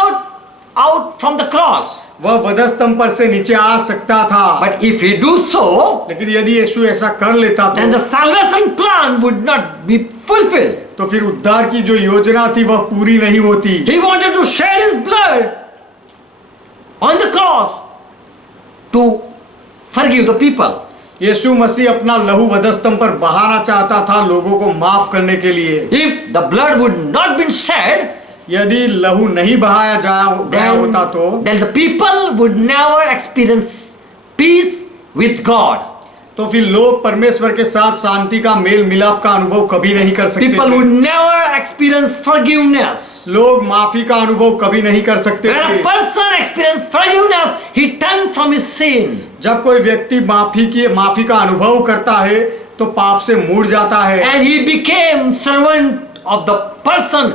out from the cross. वह वधस्तंभ पर से नीचे आ सकता था। But if he do so, लेकिन यदि यीशु ऐसा कर लेता then the तो salvation plan would not be fulfilled. तो फिर उद्धार की जो योजना थी वह पूरी नहीं होती। He wanted to shed his blood on the cross to forgive the people. यीशु मसीह अपना लहू वधस्तंभ पर बहाना चाहता था लोगों को माफ करने के लिए। If the blood would not been shed, यदि लहू नहीं बहाया गया होता तो then the people would never experience peace with God. तो फिर लोग परमेश्वर के साथ शांति का मेल मिलाप का अनुभव कभी नहीं कर सकते People थे। would never experience forgiveness. लोग माफी का अनुभव कभी नहीं कर सकते When a थे। person experiences forgiveness, he turns from his sin. जब कोई व्यक्ति माफी का अनुभव करता है तो पाप से मुड़ जाता है And he became servant of the person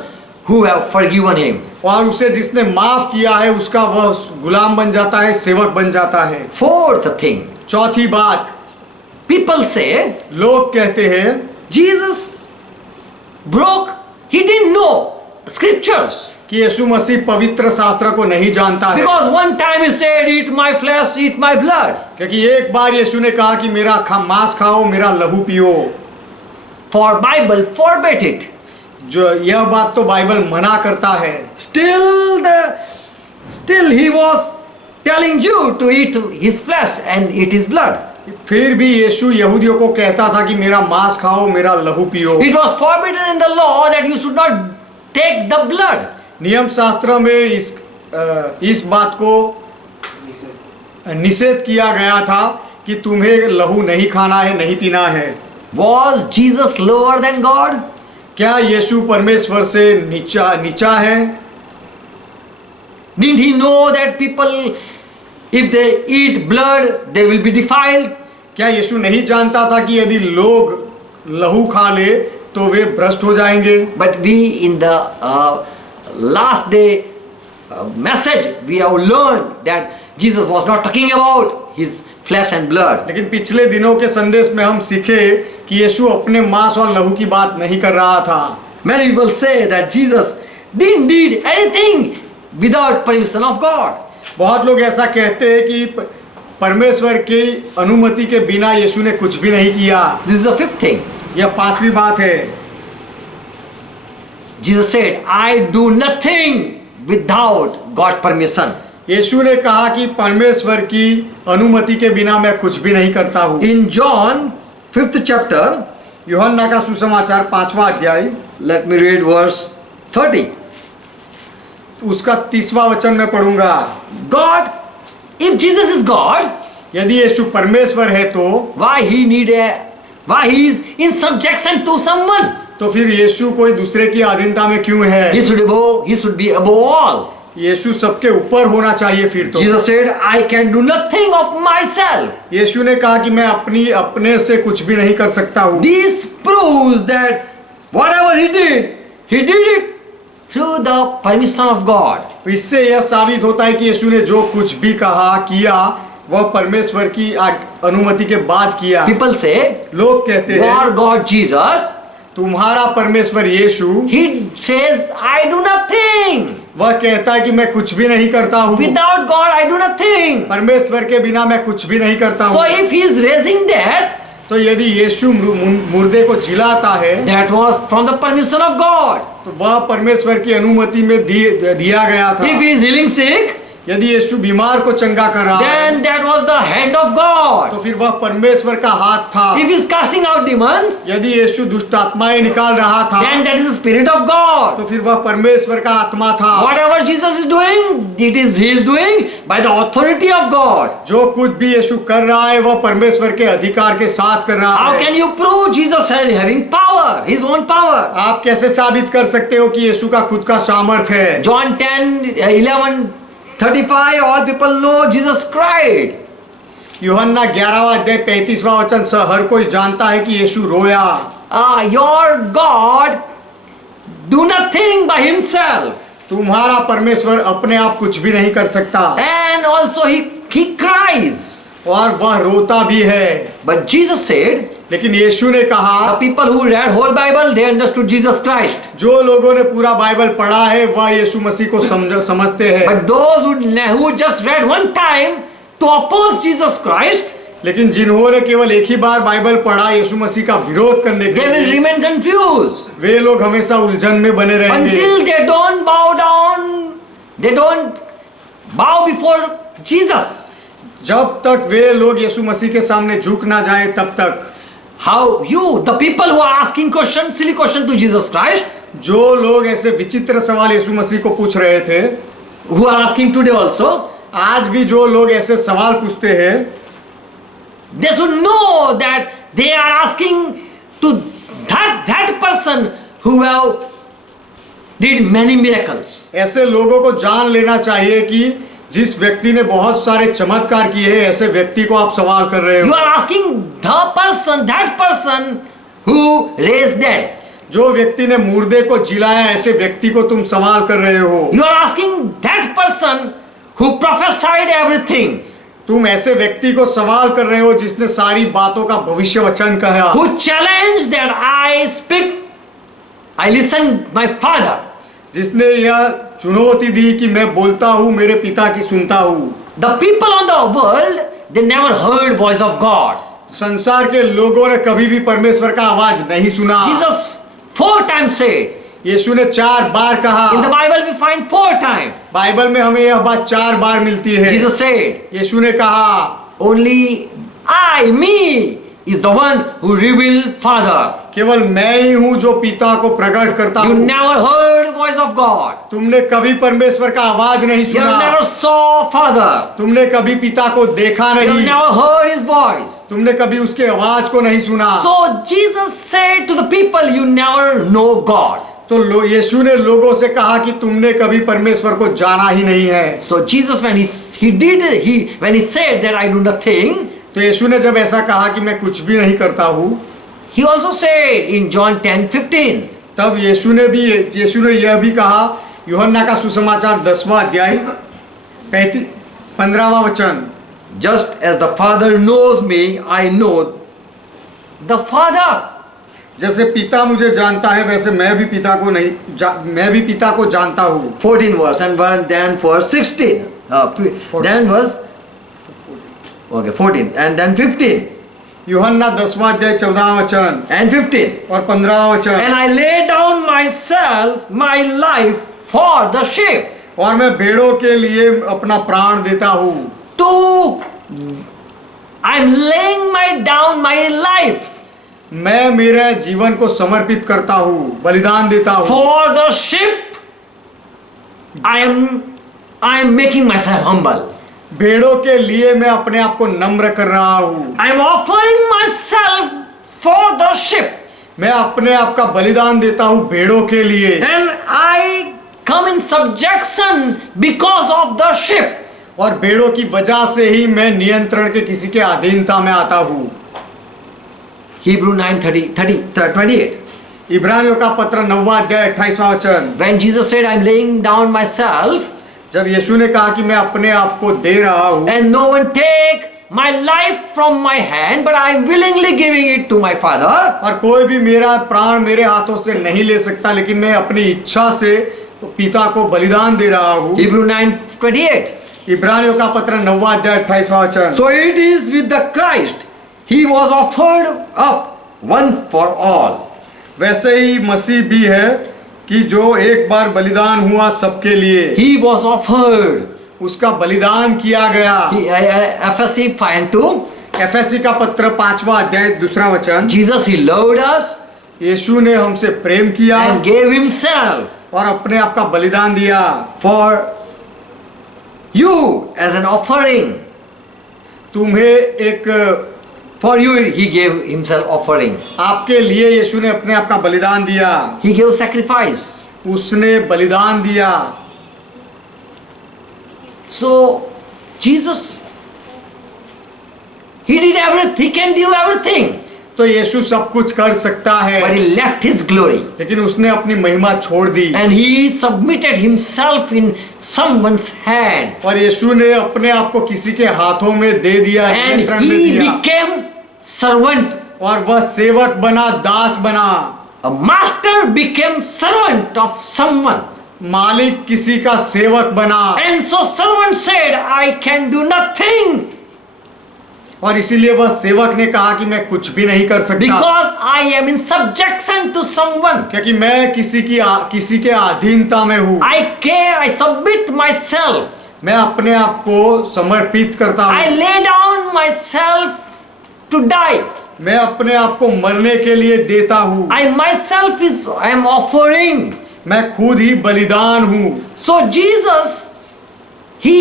who have forgiven him. और उसे जिसने माफ किया है उसका वह गुलाम बन जाता है, सेवक बन जाता है। Fourth thing, चौथी बात, people say लोग कहते हैं Jesus broke, he didn't know scriptures. कि यीशु मसीह पवित्र शास्त्र को नहीं जानता है, Because one time he said, eat my flesh, eat my blood. क्योंकि एक बार यीशु ने कहा कि मेरा मांस खाओ, मेरा लहू पियो। For Bible forbade it. जो यह बात तो बाइबल मना करता है। Still he was telling you to eat his flesh and eat his blood. फिर भी यीशु यहूदियों को कहता था कि मेरा मांस खाओ, मेरा लहू पियो। It was forbidden in the law that you should not take the blood. नियम शास्त्र में इस बात को निषेध किया गया था कि तुम्हें लहू नहीं खाना है, नहीं पीना है। Was Jesus lower than God? क्या यीशु परमेश्वर से नीचा है? Did he know that people, if they eat blood, they will be defiled? क्या यीशु नहीं जानता था कि यदि लोग लहू खा ले तो वे भ्रष्ट हो जाएंगे? But we in the last day message, we have learned that Jesus was not talking about his flesh and blood. लेकिन पिछले दिनों के संदेश में हम सीखे कि यीशु अपने मांस और लहू की बात नहीं कर रहा था। Many people say that Jesus didn't do anything without permission of God. बहुत लोग ऐसा कहते हैं कि परमेश्वर की अनुमति के बिना यीशु ने कुछ भी नहीं किया। This is the fifth thing. यह पांचवी बात है। Jesus said, I do nothing without God's permission. यीशु ने कहा कि परमेश्वर की अनुमति के बिना मैं कुछ भी नहीं करता हूँ। In John 5th chapter, यूहन्ना का सुसमाचार 5वां अध्याय, let me read verse 30. उसका 30वां वचन मैं पढ़ूंगा। God, if Jesus is God, यदि यीशु परमेश्वर है तो why he is in subjection to someone? फिर यीशु कोई दूसरे की अधीनता में क्यों है? He should be above all. यीशु सबके ऊपर होना चाहिए फिर तो। Jesus said, I can do nothing of myself. यीशु ने कहा कि मैं अपने से कुछ भी नहीं कर सकता हूँ। This proves that whatever he did it through the permission of God. इससे यह साबित होता है कि यीशु ने जो कुछ भी कहा किया वह परमेश्वर की अनुमति के बाद किया। People say, लोग कहते हैं your God Jesus, तुम्हारा परमेश्वर यीशु, he says, I do nothing. वह कहता है कि मैं कुछ भी नहीं करता हूँ। Without God, I do nothing. परमेश्वर के बिना मैं कुछ भी नहीं करता So हूँ। if he is raising death, तो यदि यीशु मुर्दे को जिलाता है that was from the permission of God. तो वह परमेश्वर की अनुमति में दिया गया था। If he is healing sick, यदि यीशु बीमार को चंगा कर रहा है then that was the hand of God. तो फिर वह परमेश्वर का हाथ था। If he is casting out demons, यदि यीशु दुष्ट आत्माएं निकाल रहा था then that is the spirit of God. तो फिर वह परमेश्वर का आत्मा था। Whatever Jesus is doing, he is doing by the authority of God. जो कुछ भी यीशु कर रहा है वह परमेश्वर के अधिकार के साथ कर रहा How है। can you prove Jesus having power, his own power? आप कैसे साबित कर सकते हो कि यीशु का खुद का सामर्थ है? John 10:11-35, all people know Jesus cried. यूहन्ना 11वां अध्याय 35वां वचन हर कोई जानता है कि यीशु रोया। Your God do nothing by himself. तुम्हारा परमेश्वर अपने आप कुछ भी नहीं कर सकता। And also he cries. और वह रोता भी है। But Jesus said, लेकिन यीशु ने कहा, the people who read whole Bible, they understood Jesus Christ. जो लोगों ने पूरा बाइबल पढ़ा है वह यीशु मसीह को समझते हैं। But those who just read one time to oppose Jesus Christ, लेकिन जिन्होंने केवल एक ही बार बाइबल पढ़ा यीशु मसीह का विरोध करने के they will लिए, remain confused वे लोग हमेशा उलझन में बने रहेंगे। until they don't bow down, they don't bow before Jesus. जब तक वे लोग यीशु मसीह के सामने झुक ना जाए तब तक। How you, the people who are asking questions, silly question to Jesus Christ, जो लोग ऐसे विचित्र सवाल यीशु मसीह को पूछ रहे थे, who are asking today also, आज भी जो लोग ऐसे सवाल पूछते हैं, they should know that they are asking to that person who have did many miracles. ऐसे लोगों को जान लेना चाहिए कि जिस व्यक्ति ने बहुत सारे चमत्कार किए हैं, ऐसे व्यक्ति को आप सवाल कर रहे You हो। are asking that person who raised dead. जो व्यक्ति ने मुर्दे को जिलाया, ऐसे व्यक्ति को तुम सवाल कर रहे हो। You are asking that person who prophesied everything. तुम ऐसे व्यक्ति को सवाल कर रहे हो जिसने सारी बातों का भविष्य वचन कहा, Who challenged that I speak, I listen my father. जिसने यह चुनौती दी कि मैं बोलता हूँ मेरे पिता की सुनता हूँ। The people on the world, they never heard voice of God. संसार के लोगों ने कभी भी परमेश्वर का आवाज नहीं सुना। Jesus 4 times said. यीशु ने 4 बार कहा। In the Bible we find 4 times. Bible में हमें यह बात 4 बार मिलती है। Jesus said, यीशु ने कहा, only me is the one who revealed Father. केवल मैं ही हूँ जो पिता को प्रकट करता You हूँ। never heard voice of God. तुमने कभी परमेश्वर का आवाज नहीं You सुना। never saw Father. तुमने कभी पिता को देखा You नहीं। never heard His voice. तुमने कभी उसके आवाज को नहीं सुना। So Jesus said to the people, you never know God. तो यीशु ने लोगों से कहा कि तुमने कभी परमेश्वर को जाना ही नहीं है। So Jesus when he said that I do nothing, तो यीशु ने जब ऐसा कहा कि मैं कुछ भी नहीं करता हूँ, he also said in John 10:15. तब यीशु ने यह भी कहा, यूहन्ना का सुसमाचार 10वां अध्याय 15वां वचन, Just as the Father knows me, I know the Father. जैसे पिता मुझे जानता है वैसे मैं भी पिता को जानता हूँ। 14 verse and then verse 16. Then verse 14 and then 15 यूहन्ना 10वां अध्याय 14वां वचन and 15. और 15वां वचन, And I lay down my life for the sheep. और मैं भेड़ों के लिए अपना प्राण देता हूँ। I'm laying down my life मैं मेरे जीवन को समर्पित करता हूँ, बलिदान देता हूँ। for the sheep. I am making myself humble. भेड़ों के लिए मैं अपने आप को नम्र कर रहा हूँ। I am offering myself for the sheep. मैं अपने आप का बलिदान देता हूँ भेड़ों के लिए। And I come in subjection because of the sheep. और भेड़ों की वजह से ही मैं नियंत्रण के किसी के अधीनता में आता हूँ। Hebrew 9:28. इब्रानियों का पत्र 9वां अध्याय 28वां वचन। When Jesus said, I'm laying down myself, जब यीशु ने कहा कि मैं अपने आप को दे रहा हूँ and no one take my life from my hand, but I'm willingly giving it to my Father. और कोई भी मेरा प्राण मेरे हाथों से नहीं ले सकता, लेकिन मैं अपनी इच्छा से पिता को बलिदान दे रहा हूँ। Hebrew 9:28. इब्रानियों का पत्र 9वां अध्याय 28वां वचन। So it is with the Christ. He was offered up once for all. वैसे ही मसीह भी है कि जो एक बार बलिदान हुआ सबके लिए, He was offered. उसका बलिदान किया गया। Ephesians 5:2. एफएससी का पत्र 5वां अध्याय 2वां वचन। Jesus, He loved us यीशु ने हमसे प्रेम किया and gave Himself और अपने आप का बलिदान दिया for you as an offering. तुम्हें एक, For you, He gave Himself offering. आपके लिए यीशु ने अपने आप का बलिदान दिया। He gave sacrifice. उसने बलिदान दिया। So Jesus, He did everything. He can do everything. तो यीशु सब कुछ कर सकता है, But He left His glory. लेकिन उसने अपनी महिमा छोड़ दी And He submitted Himself in someone's hand. और यीशु ने अपने आप को किसी के हाथों में दे दिया, And नियंत्रण में He दिया became servant. और वह सेवक बना, दास बना। A master became servant of someone. मालिक किसी का सेवक बना And so servant said, I can do nothing और इसीलिए वह सेवक ने कहा कि मैं कुछ भी नहीं कर सकता, because I am in subjection to someone. क्योंकि मैं किसी के अधीनता में हूँ। I submit myself. मैं अपने आप को समर्पित करता हूँ। I lay down myself to die. मैं अपने आप को मरने के लिए देता हूँ। I am offering. मैं खुद ही बलिदान हूँ। So Jesus, He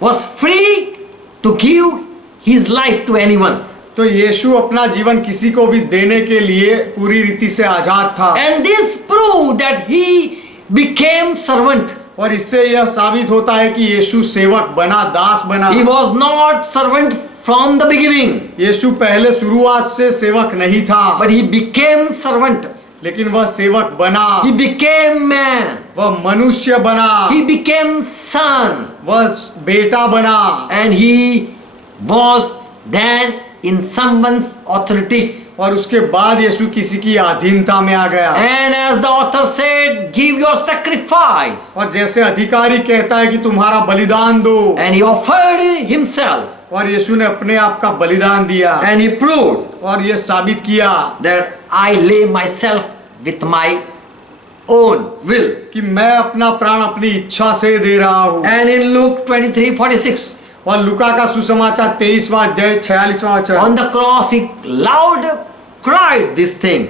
was free to give His life to anyone. तो यीशु अपना जीवन किसी को भी देने के लिए पूरी रीति से आजाद था। And this proved that He became servant. और इससे यह साबित होता है कि यीशु सेवक बना, दास बना। He was not servant from the beginning, यीशु पहले शुरुआत से सेवक नहीं था, but He became servant. लेकिन वह सेवक बना, He became man. वह मनुष्य बना, He became son. वह बेटा बना And He was then in someone's authority. और उसके बाद यीशु किसी की अधीनता में आ गया। And as the author said, give your sacrifice. और जैसे अधिकारी कहता है कि तुम्हारा बलिदान दो, And He offered Himself. और यीशु ने अपने आप का बलिदान दिया And He proved और यह साबित किया that I lay myself with my own will. कि मैं अपना प्राण अपनी इच्छा से दे रहा हूँ। And in Luke 23:46, और लुका का सुसमाचार 23वां अध्याय 46वां वचन। on the cross He loud cried this thing.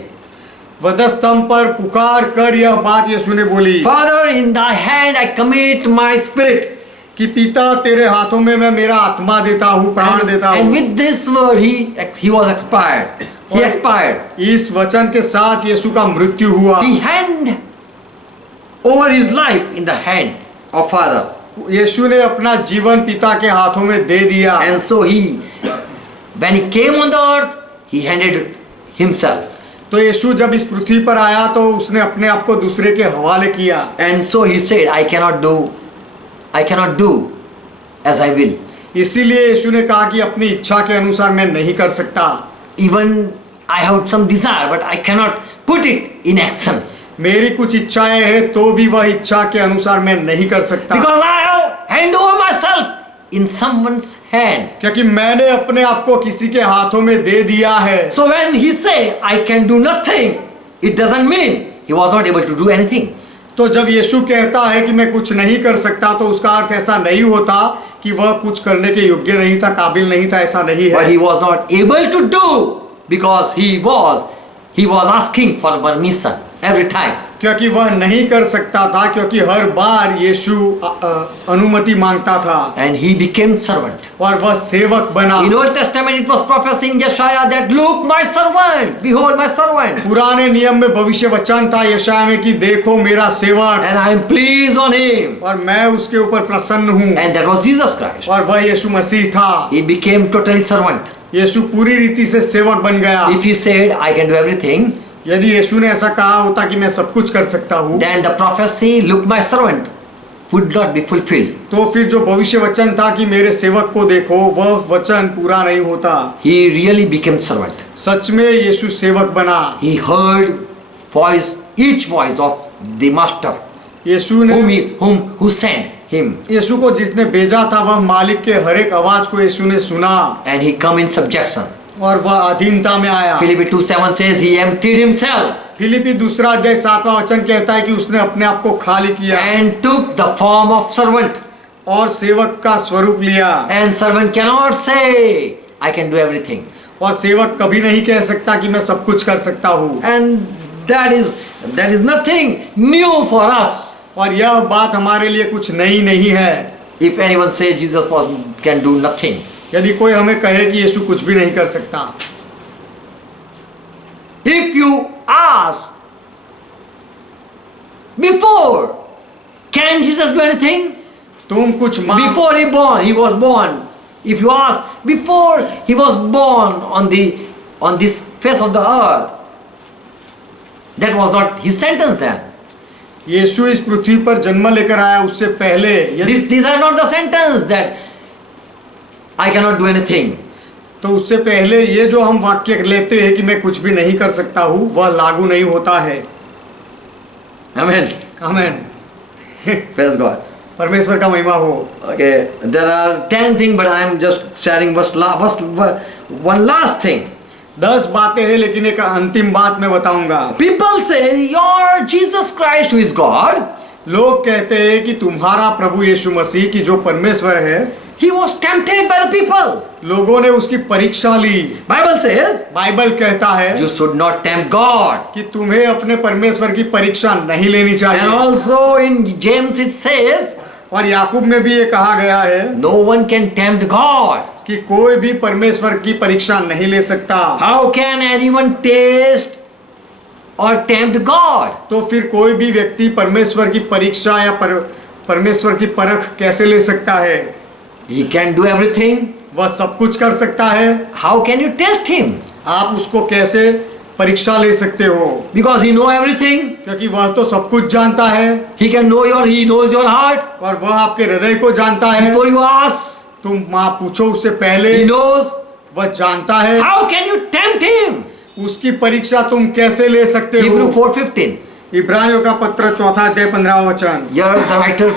वधस्तंभ पर पुकार कर यह बात यीशु ने बोली, Father, in Thy hand I commit my spirit. कि पिता तेरे हाथों में मैं मेरा आत्मा देता हूँ, प्राण देता And हूँ। with this word he was expired. He expired. इस वचन के साथ यीशु का मृत्यु हुआ। He hand over his life in the hand of Father. यीशु ने अपना जीवन पिता के हाथों में दे दिया। And so when he came on the earth, he handed himself. तो यीशु जब इस पृथ्वी पर आया तो उसने अपने आप को दूसरे के हवाले किया। And so he said, I cannot do as I will. इसीलिए यीशु ने कहा कि अपनी इच्छा के अनुसार मैं नहीं कर सकता। Even I have some desire, but I cannot put it in action. मेरी कुछ इच्छाएं हैं तो भी वह इच्छा के अनुसार मैं नहीं कर सकता, Because I have hand over myself in someone's hand. क्योंकि मैंने अपने आप को किसी के हाथों में दे दिया है। So when he say, I can do nothing, it doesn't mean he was not able to do anything. तो जब यीशु कहता है कि मैं कुछ नहीं कर सकता, तो उसका अर्थ ऐसा नहीं होता कि वह कुछ करने के योग्य नहीं था, काबिल नहीं था, ऐसा नहीं But है। he was not able to do because he was asking for permission every time. क्योंकि वह नहीं कर सकता था, क्योंकि हर बार यीशु अनुमति मांगता था and he became servant. और वह सेवक बना। In Old Testament it was prophesying Yeshaya that look my servant, behold my servant, पुराने नियम में भविष्य वचन था यशाया में कि देखो मेरा सेवक, and I am pleased on him. और मैं उसके ऊपर प्रसन्न हूँ, And that was Jesus Christ. और वह यीशु मसीह था। He became totally servant. यीशु पूरी रीति से सेवक बन गया। If he said I can do everything, यदि यीशु ने ऐसा कहा होता कि मैं सब कुछ कर सकता हूँ, then the prophecy look my servant would not be fulfilled. तो फिर जो भविष्य वचन था कि मेरे सेवक को देखो, वह वचन पूरा नहीं होता। He really became servant. सच में यीशु सेवक बना। He heard voice, each voice of the master यीशु ने who sent him, यीशु को जिसने भेजा था, वह मालिक के हर एक आवाज को यीशु ने सुना and he come in subjection. और वह अधीनता में आया। Philippians 2:7 says he emptied himself Philippi 2:7 वचन कहता है कि उसने अपने आप को खाली किया and took the form of servant. और सेवक का स्वरूप लिया। And servant cannot say I can do everything. और सेवक कभी नहीं कह सकता कि मैं सब कुछ कर सकता हूँ। And that is nothing new for us. और यह बात हमारे लिए कुछ नई नहीं है। If anyone says Jesus can do nothing, यदि कोई हमें कहे कि यीशु कुछ भी नहीं कर सकता, if you ask before, can Jesus do anything? तुम कुछ मांग, Before he was born. If you ask before he was born on this face of the earth, that was not his sentence then. यीशु इस पृथ्वी पर जन्म लेकर आया, उससे पहले यदि These are not the sentence that I cannot do anything. तो उससे पहले ये जो हम वाक्य लेते हैं कि मैं कुछ भी नहीं कर सकता हूँ, वह लागू नहीं होता है। Amen. आमीन। Praise God. परमेश्वर का महिमा हो। Okay, there are 10 things, but I am just sharing one last thing. 10 बातें हैं, लेकिन एक अंतिम बात मैं बताऊंगा। People say your Jesus Christ who is God, लोग कहते हैं कि तुम्हारा प्रभु यीशु मसीह की जो परमेश्वर है, he was tempted by the people. लोगों ने उसकी परीक्षा ली। Bible says बाइबल कहता है you should not tempt God. कि तुम्हें अपने परमेश्वर की परीक्षा नहीं लेनी And चाहिए। also in James it says और याकूब में भी ये कहा गया है no one can tempt God. कि कोई भी परमेश्वर की परीक्षा नहीं ले सकता। How can anyone taste or tempt God? तो फिर कोई भी व्यक्ति परमेश्वर की परीक्षा या परमेश्वर की परख कैसे ले सकता है? He can do everything. वह सब कुछ कर सकता है। How can you test him? आप उसको कैसे परीक्षा ले सकते हो? Because he know everything. क्योंकि वह तो सब कुछ जानता है He knows your heart. और वह आपके हृदय को जानता है। Before you ask, तुम माँ पूछो उससे पहले he knows. वह जानता है। How can you tempt him? उसकी परीक्षा तुम कैसे ले सकते Hebrew हो? 4:15. इब्रानियों का पत्र 4:15 वचन। Here the writer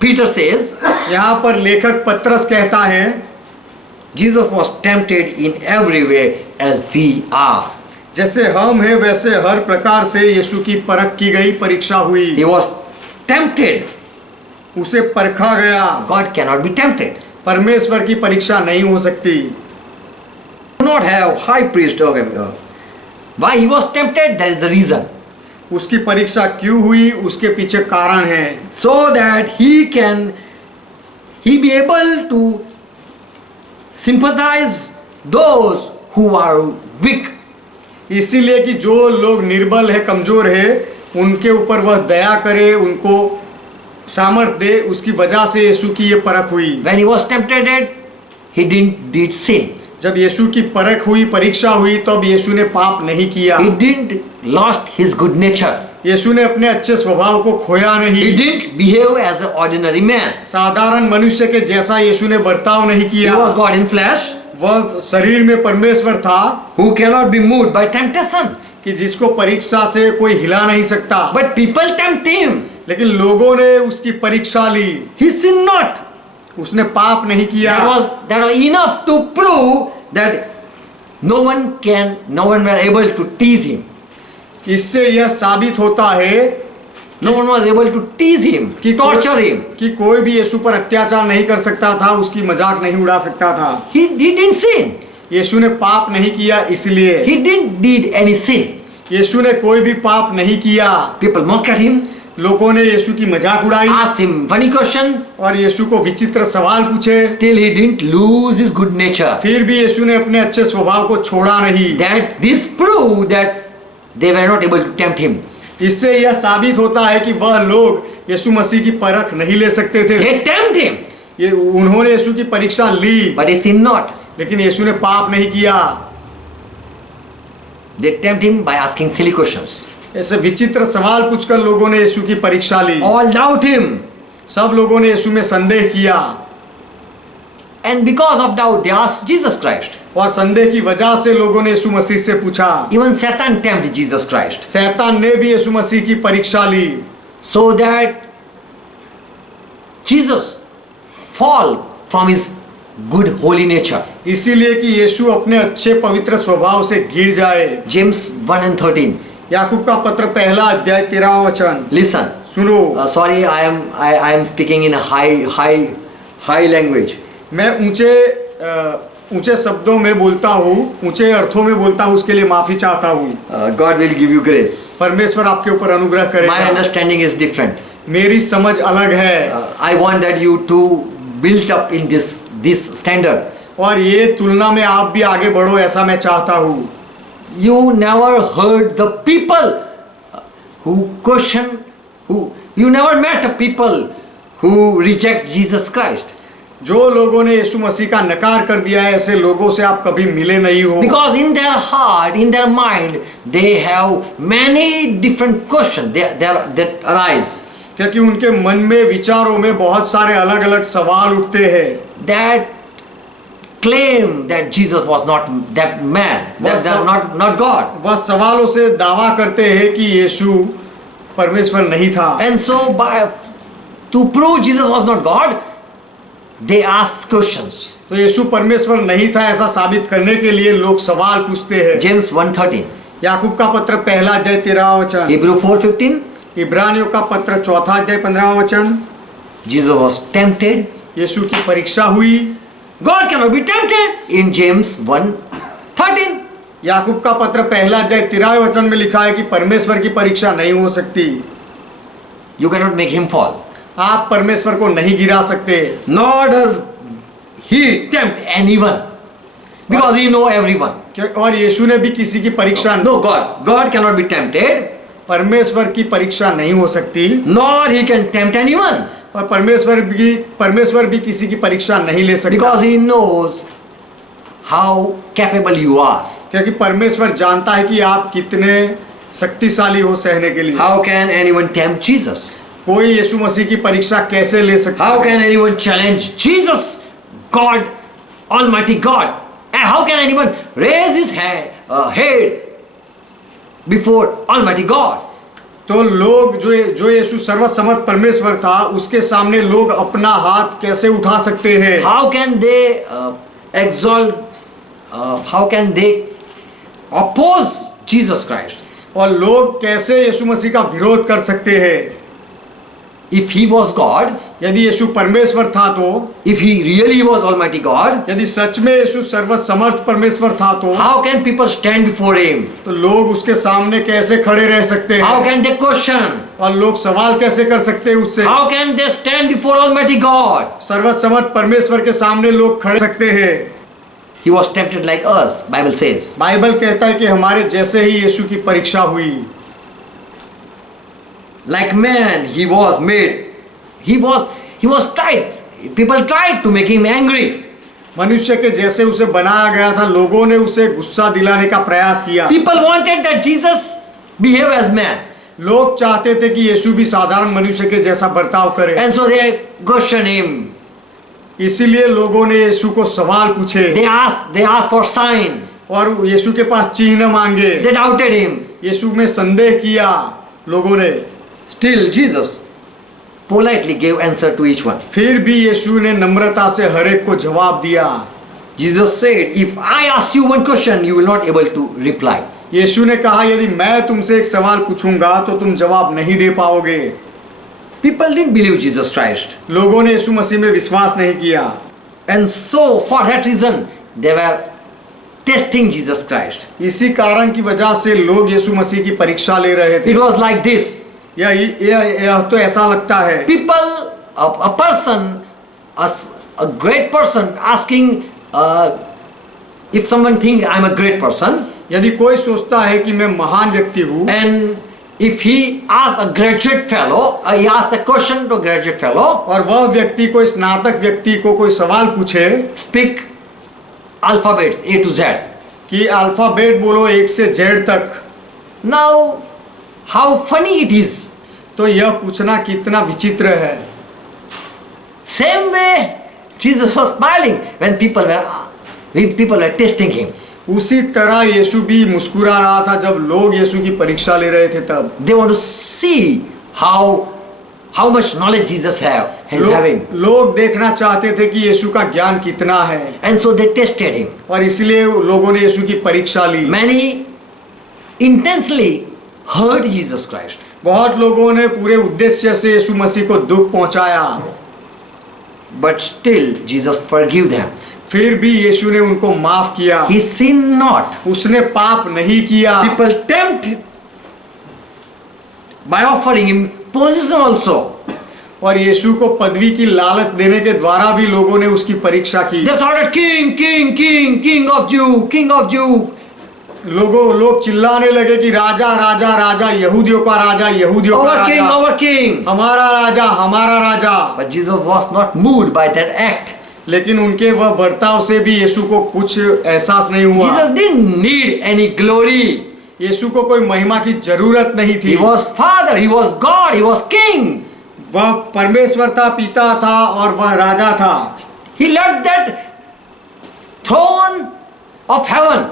Peter says, यहाँ पर लेखक पत्रस कहता है Jesus was tempted in every way as we are. जैसे हम हैं वैसे हर प्रकार से यीशु की परख की गई, परीक्षा हुई। He was tempted. उसे परखा गया। God cannot be tempted. परमेश्वर की परीक्षा नहीं हो सकती। Do not have high priest. Okay. Why he was tempted? There is a reason. उसकी परीक्षा क्यों हुई, उसके पीछे कारण है। So that he be able to sympathize those who are weak. इसीलिए कि जो लोग निर्बल है, कमजोर है, उनके ऊपर वह दया करे, उनको सामर्थ दे। उसकी वजह से यीशु की ये परख हुई। When he was tempted, he did sin. जब यीशु की परख हुई, परीक्षा हुई, तब यीशु ने पाप नहीं किया। He didn't lost his good nature. यीशु ने अपने अच्छे स्वभाव को खोया नहीं। He didn't behave as an ordinary man. साधारण मनुष्य के जैसा यीशु ने बर्ताव नहीं He किया। was God in flesh, वह शरीर में परमेश्वर था who cannot be moved by temptation. कि जिसको परीक्षा से कोई हिला नहीं सकता। But people tempt him. लेकिन लोगों ने उसकी परीक्षा ली। He sinned not. उसने पाप नहीं किया। That was enough to prove that no one were able to tease him. इससे यह साबित होता है No one was able to tease him, torture him. कि कोई भी यीशु पर अत्याचार नहीं कर सकता था, उसकी मजाक नहीं उड़ा सकता था। He didn't sin. यीशु ने पाप नहीं किया, इसलिए He didn't did any sin. यीशु ने कोई भी पाप नहीं किया। People mocked at him, लोगों ने यीशु की मजाक उड़ाई asked him funny questions. और यीशु को विचित्र सवाल पूछे। Still, he didn't lose his good nature. फिर भी यीशु ने अपने अच्छे स्वभाव को छोड़ा नहीं। That this proved that they were not able to tempt him. इससे यह साबित होता है कि वह लोग यीशु मसीह की परख नहीं ले सकते थे। They tempt him, ये उन्होंने यीशु की परीक्षा ली, but he sinned not. लेकिन यीशु ने पाप नहीं किया। They tempt him by asking silly questions. ऐसे विचित्र सवाल पूछकर लोगों ने यीशु की परीक्षा ली। All doubt him. सब लोगों ने यीशु में संदेह किया And because of doubt, they asked Jesus Christ. और संदेह की वजह से लोगों ने यीशु मसीह से पूछा। Even Satan tempted Jesus Christ. शैतान ने भी यीशु मसीह की परीक्षा ली So that Jesus fall from his good holy nature. इसीलिए कि यीशु अपने अच्छे पवित्र स्वभाव से गिर जाए। James 1:13. याकूब का पत्र पहला अध्याय 13वां वचन। Listen. सुनो, Sorry, I am speaking in a high language. मैं ऊंचे शब्दों में बोलता हूँ, ऊंचे अर्थों में बोलता हूँ, उसके लिए माफी चाहता हूँ। God will give you grace. परमेश्वर आपके ऊपर अनुग्रह My करेगा। understanding is different. मेरी समझ अलग है I want that you to build up in this standard. और ये तुलना में आप भी आगे बढ़ो, ऐसा मैं चाहता हूँ। You never heard the people who question, you never met people who reject Jesus Christ. जो लोगों ने यीशु मसीह का नकार कर दिया है, ऐसे लोगों से आप कभी मिले नहीं हो। Because in their heart, in their mind, they have many different questions that arise. क्योंकि उनके मन में, विचारों में बहुत सारे अलग अलग सवाल उठते हैं। That claim that Jesus was not that man, that not God. वह सवालों से दावा करते हैं कि यीशु परमेश्वर नहीं था। And so to prove Jesus was not God, they ask questions. तो यीशु परमेश्वर नहीं था ऐसा साबित करने के लिए लोग सवाल पूछते हैं। James 1:13. याकूब का पत्र पहला अध्याय 13वां वचन। Hebrew 4:15. इब्रानियों का पत्र चौथा अध्याय 15वां वचन। Jesus was tempted. यीशु की परीक्षा हुई। God cannot be tempted in James 1:13. याकूब का पत्र पहला अध्याय 13वें वचन में लिखा है कि परमेश्वर की परीक्षा नहीं हो सकती। You cannot make him fall. आप परमेश्वर को नहीं गिरा सकते। Nor does he tempt anyone. Because he know everyone. और यीशु ने भी किसी की परीक्षा No, God cannot be tempted. परमेश्वर की परीक्षा नहीं हो सकती। Nor he can tempt anyone. और परमेश्वर भी किसी की परीक्षा नहीं ले सकता। Because he knows how capable you are. क्योंकि परमेश्वर जानता है कि आप कितने शक्तिशाली हो सहने के लिए। How can anyone tempt Jesus? कोई यीशु मसीह की परीक्षा कैसे ले सकता How है? can anyone challenge Jesus, God, Almighty God? And how can anyone raise his head before Almighty God? तो लोग जो यीशु सर्वसमर्थ परमेश्वर था, उसके सामने लोग अपना हाथ कैसे उठा सकते हैं? How can they exalt? How can they oppose Jesus Christ? और लोग कैसे यीशु मसीह का विरोध कर सकते हैं? If he was God, यदि यीशु परमेश्वर था तो, if he really was Almighty God, यदि सच में यीशु सर्वसमर्थ परमेश्वर था तो, how can people stand before him? तो लोग उसके सामने कैसे खड़े रह सकते हैं? How can they question? और लोग सवाल कैसे कर सकते हैं उससे? How can they stand before Almighty God? सर्वसमर्थ परमेश्वर के सामने लोग खड़े सकते हैं। He was tempted like us, Bible says. Bible कहता है कि हमारे जैसे ही यीशु की परीक्षा हुई। Like man, he was made. He was tried. People tried to make him angry. मनुष्य के जैसे उसे बनाया गया था, लोगों ने उसे गुस्सा दिलाने का प्रयास किया। People wanted that Jesus behave as man. लोग चाहते थे कि यीशु भी साधारण मनुष्य के जैसा बर्ताव करे। And so they questioned him. इसीलिए लोगों ने यीशु को सवाल पूछे। They asked for sign. और यीशु के पास चिन्ह मांगे। They doubted him. यीशु में संदेह किया लोगों ने। Still Jesus politely gave answer to each one. फिर भी यीशु ने नम्रता से हर एक को जवाब दिया। Jesus said, if I ask you one question, you will not able to reply. यीशु ने कहा, यदि मैं तुमसे एक सवाल पूछूंगा तो तुम जवाब नहीं दे पाओगे। People didn't believe Jesus Christ. लोगों ने यीशु मसीह में विश्वास नहीं किया। And so for that reason, they were testing Jesus Christ. इसी कारण की वजह से लोग यीशु मसीह की परीक्षा ले रहे थे। It was like this. यह तो ऐसा लगता है, People, a person, a great person asking, if someone think I'm a great person, यदि कोई सोचता है कि मैं महान व्यक्ति हूँ, and if he asks a graduate fellow, he asks a question to a graduate fellow, और वह व्यक्ति कोई स्नातक व्यक्ति को कोई सवाल पूछे speak alphabets A to Z. कि अल्फाबेट बोलो 1 से Z तक, Now, how funny it is. तो यह पूछना कितना विचित्र है। Same way, Jesus was smiling when people were testing him. उसी तरह यीशु भी मुस्कुरा रहा था जब लोग यीशु की परीक्षा ले रहे थे। तब They want to see how much knowledge Jesus is having. लोग देखना चाहते थे कि यीशु का ज्ञान कितना है, And so they tested him. और इसलिए लोगों ने यीशु की परीक्षा ली। Many intensely hurt Jesus Christ. बहुत लोगों ने पूरे उद्देश्य से यीशु मसीह को दुख पहुंचाया, But still, Jesus forgave them. फिर भी यीशु ने उनको माफ किया। He sinned not. उसने पाप नहीं किया। People tempt by offering him position also. और यीशु को पदवी की लालच देने के द्वारा भी लोगों ने उसकी परीक्षा की। They shouted, King, King, King, King of Jew, King of Jew. लोग चिल्लाने लगे कि राजा राजा राजा, यहूदियों का राजा, यहूदियों का Our king, Raja, our king. हमारा राजा, हमारा राजा। But Jesus was not moved by that act. लेकिन उनके वह बर्ताव से भी यीशु को कुछ एहसास नहीं हुआ। Jesus didn't need any glory. यीशु को कोई महिमा की जरूरत नहीं थी। He was Father, he was God, he was King. वह परमेश्वर था, पिता था और वह राजा था। He left that throne of heaven.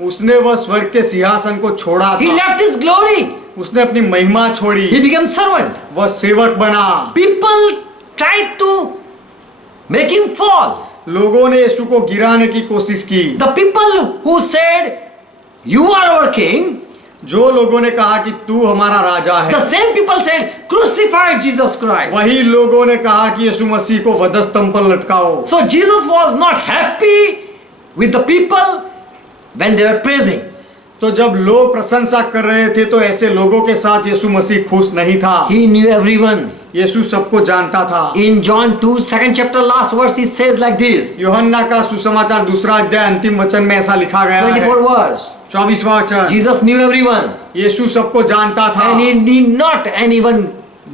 उसने वह स्वर्ग के सिंहासन को छोड़ा He था। left his glory. उसने अपनी महिमा छोड़ी। He became servant. वह सेवक बना। People tried to make him fall. लोगों ने यीशु को गिराने की कोशिश की। The people who said, you are our king, जो लोगों ने कहा कि तू हमारा राजा है, the same people said, crucify Jesus Christ. वही लोगों ने कहा कि यीशु मसीह को वधस्तंभ पर लटकाओ। So Jesus was not happy with the people when they were praising. तो जब लोग प्रशंसा कर रहे थे तो ऐसे लोगों के साथ यीशु मसीह खुश नहीं था। He knew everyone. यीशु सबको जानता था। In John 2, 2nd chapter, last verse, it says like this. यूहन्ना का सुसमाचार 2 अध्याय अंतिम वचन में ऐसा लिखा गया है। 24 verse. 24वां वचन। Jesus knew everyone. यीशु सबको जानता था। And he need not anyone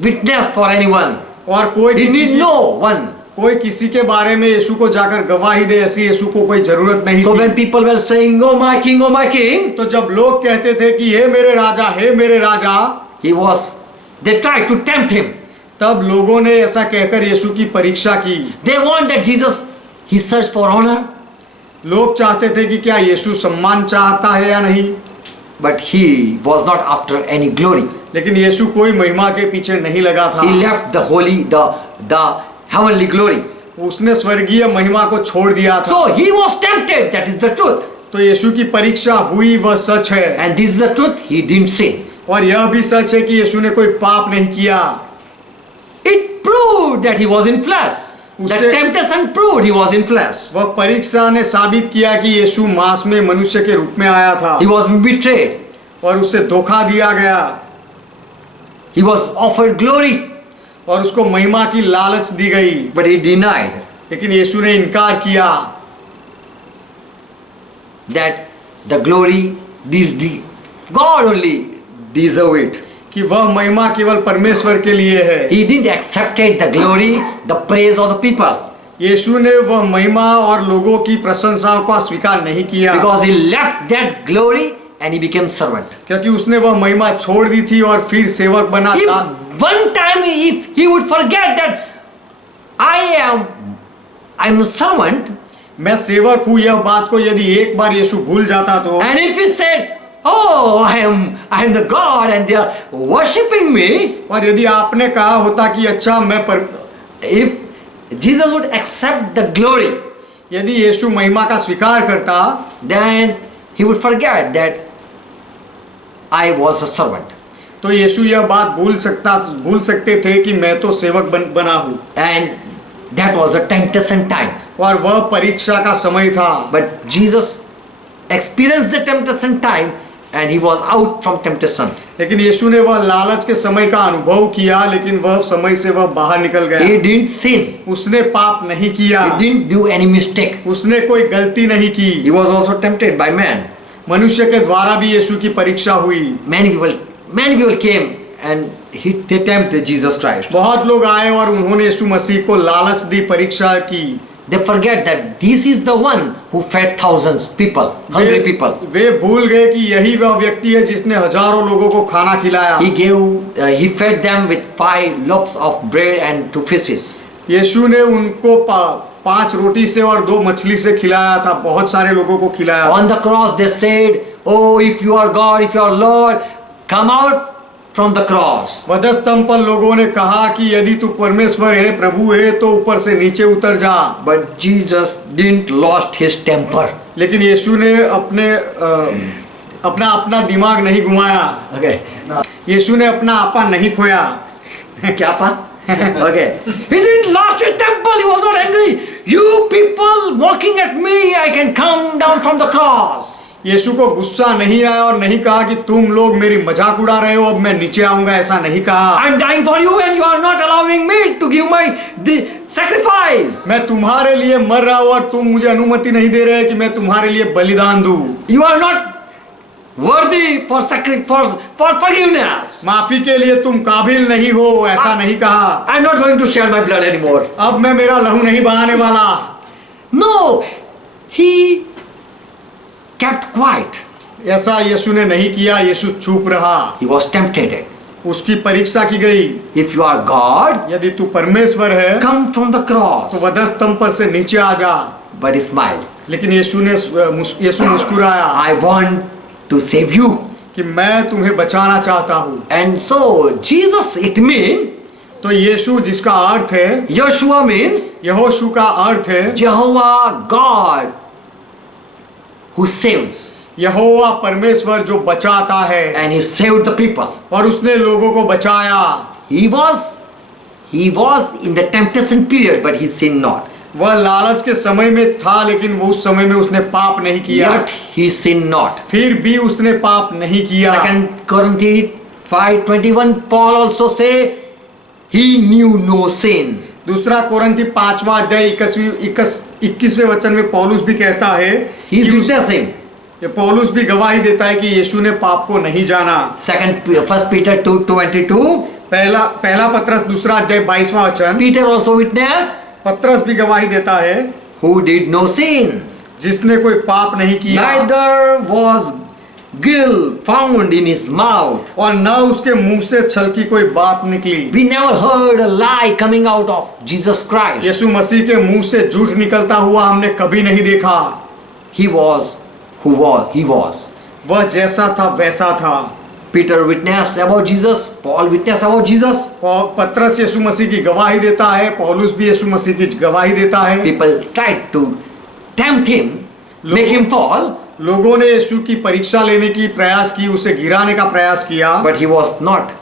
witness for anyone. और He need no one. कोई किसी के बारे में यीशु को जाकर गवाही दे, ऐसी यीशु को कोई जरूरत नहीं So थी। when people were saying, oh my king, oh my king, तो जब लोग कहते थे कि हे मेरे राजा, हे मेरे राजा, they tried to tempt him. तब लोगों ने ऐसा कहकर यीशु की परीक्षा की। They want that Jesus, he searched for honor. लोग चाहते थे कि क्या यीशु सम्मान चाहता है या नहीं, But he was not after any glory. लेकिन यीशु कोई महिमा के पीछे नहीं लगा था। He left the holy, the heavenly glory. उसने स्वर्गीय महिमा को छोड़ दिया था। So he was tempted, that is the truth. तो यीशु की परीक्षा हुई, वह सच है। And this is the truth, he didn't sin. और यह भी सच है कि यीशु ने कोई पाप नहीं किया। It proved that he was in flesh. The उससे- temptation proved he was in flesh. वह परीक्षा ने साबित किया कि यीशु मांस में मनुष्य के रूप में आया था He was betrayed. और उसे धोखा दिया गया He was offered glory, और उसको महिमा की लालच दी गई, but he denied लेकिन यीशु ने इनकार किया that the glory, God only deserve it. कि वह महिमा केवल परमेश्वर के लिए है। He didn't accepted the glory, the praise of the people, यीशु ने वह महिमा और लोगों की प्रशंसाओं का स्वीकार नहीं किया, because he left that glory and he became servant. क्योंकि उसने वह महिमा छोड़ दी थी और फिर सेवक बना If था। one time if he would forget that I'm a servant, मैं सेवक हूँ, यह बात को यदि एक बार यीशु भूल जाता तो, and if he said, oh, I am the God and they are worshipping me, और यदि आपने कहा होता कि अच्छा if Jesus would accept the glory, यदि यीशु महिमा का स्वीकार करता, then he would forget that I was a servant. तो यीशु यह बात भूल सकते थे कि मैं तो सेवक बना हूँ। And that was a temptation time. और वह परीक्षा का समय था। But Jesus experienced the temptation time and he was out from temptation. लेकिन यीशु ने वह लालच के समय का अनुभव किया, लेकिन वह समय से वह बाहर निकल He गया। didn't sin. उसने पाप नहीं किया, He didn't do any mistake. उसने कोई गलती नहीं की। He was also tempted by man. मनुष्य के द्वारा भी यीशु की परीक्षा हुई। Many people came and they tempted Jesus Christ. बहुत लोग आए और उन्होंने यीशु मसीह को लालच दी, परीक्षा की। They forget that this is the one who fed thousands people, hungry people. वे भूल गए कि यही वह व्यक्ति है जिसने हजारों लोगों को खाना खिलाया। He fed them with 5 loaves of bread and 2 fishes. यीशु ने उनको 5 रोटी से और 2 मछली से खिलाया था, बहुत सारे लोगों को खिलाया। On the cross they said, "Oh, if you are God, if you are Lord, come out from the cross." वधस्तंभ पर लोगों ने कहा कि यदि तू परमेश्वर है, प्रभु है, तो ऊपर से नीचे उतर जा। But Jesus didn't lost his temper. लेकिन यीशु ने अपना दिमाग नहीं घुमाया। Okay. यीशु ने अपना आपा नहीं खोया। क्या पा? Okay. He didn't lost his temper. He was not angry. You people mocking at me, I can come down from the cross. यीशु को गुस्सा नहीं आया और नहीं कहा कि तुम लोग मेरी मजाक उड़ा रहे हो, अब मैं नीचे आऊंगा, ऐसा नहीं कहा। I'm dying for you and you are not allowing me to give my sacrifice. मैं तुम्हारे लिए मर रहा हूं और तुम मुझे अनुमति नहीं दे रहे कि मैं तुम्हारे लिए बलिदान दूं। You are not worthy for forgiveness. माफी के लिए तुम काबिल नहीं हो, ऐसा नहीं कहा। I'm not going to shed my blood anymore. अब मैं मेरा लहू नहीं बहाने वाला। No, he kept quiet. ऐसा यीशु ने नहीं किया, यीशु चुप रहा। He was tempted. उसकी परीक्षा की गई। If you are God, यदि तू परमेश्वर है, come from the cross. तो वधस्तंभ पर से नीचे आ जा। But he smiled. लेकिन यीशु मुस्कुराया। I want to save you. कि मैं तुम्हें बचाना चाहता हूँ। And so Jesus, it means, तो यीशु जिसका अर्थ है, Yeshua means यहोशू का अर्थ है Jehovah God who saves. यहोवा परमेश्वर जो बचाता है। And he saved the people. और उसने लोगों को बचाया। He was in the temptation period, but he sinned not. वह लालच के समय में था, लेकिन वो उस समय में उसने पाप नहीं किया। Yet he sinned not. फिर भी उसने पाप नहीं किया। 2 Corinthians 5:21, Paul also say he knew no sin. दूसरा कोरिन्थी 5वां अध्याय 21वें वचन में पौलुस भी कहता है, He is witnessing. ये पौलुस भी गवाही देता है कि यीशु ने पाप को नहीं जाना। 1 Peter 2:22, पहला पत्रस दूसरा अध्याय 22वां वचन, Peter also witnessed, पत्रस भी गवाही देता है, who did no sin. जिसने कोई पाप नहीं किया, Neither was guilt found in his mouth. और न उसके मुंह से छल की कोई बात निकली। We never heard a lie coming out of Jesus Christ. यीशु मसीह के मुंह से झूठ निकलता हुआ हमने कभी नहीं देखा। He was who he was. वह जैसा था वैसा था। Peter witnessed about Jesus, Paul witnessed about Jesus. और पत्रस यीशु मसीह की गवाही देता है, पौलुस भी यीशु मसीह की गवाही देता है। People tried to tempt him, make him fall, लोगों ने यीशु की परीक्षा लेने की प्रयास की, उसे गिराने का प्रयास किया, but he was not.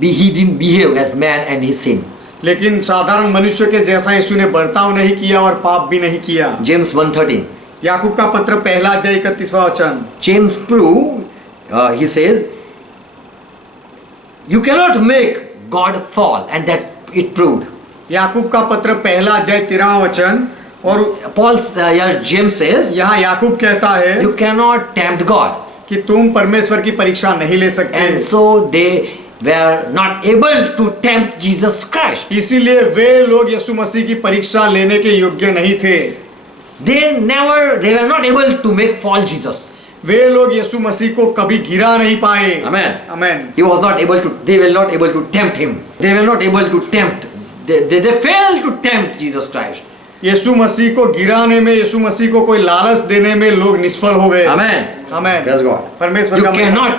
He didn't behave as man and he sinned. लेकिन साधारण मनुष्य के जैसा यीशु ने बर्ताव नहीं किया और पाप भी नहीं किया। James 1:13. याकूब का पत्र पहला अध्याय 31वां वचन, James prove, he says, you cannot make God fall, and that it proved. याकूब का पत्र पहला अध्याय 13वां वचन, और James says, यहाँ याकूब कहता है you cannot tempt God. कि तुम परमेश्वर की परीक्षा नहीं ले सकते। And so they were not able to tempt Jesus Christ. इसीलिए वे लोग यीशु मसीह की परीक्षा लेने के योग्य नहीं थे। They were not able to make fall Jesus. वे लोग यीशु मसीह को कभी गिरा नहीं पाए। Amen. Amen. He was not able to. They were not able to tempt him. They were not able to tempt. They failed to tempt Jesus Christ. यीशु मसीह को गिराने में, यीशु मसीह को कोई लालच देने में लोग निष्फल हो गए। Amen. आमेन। Praise God. परमेश्वर You का cannot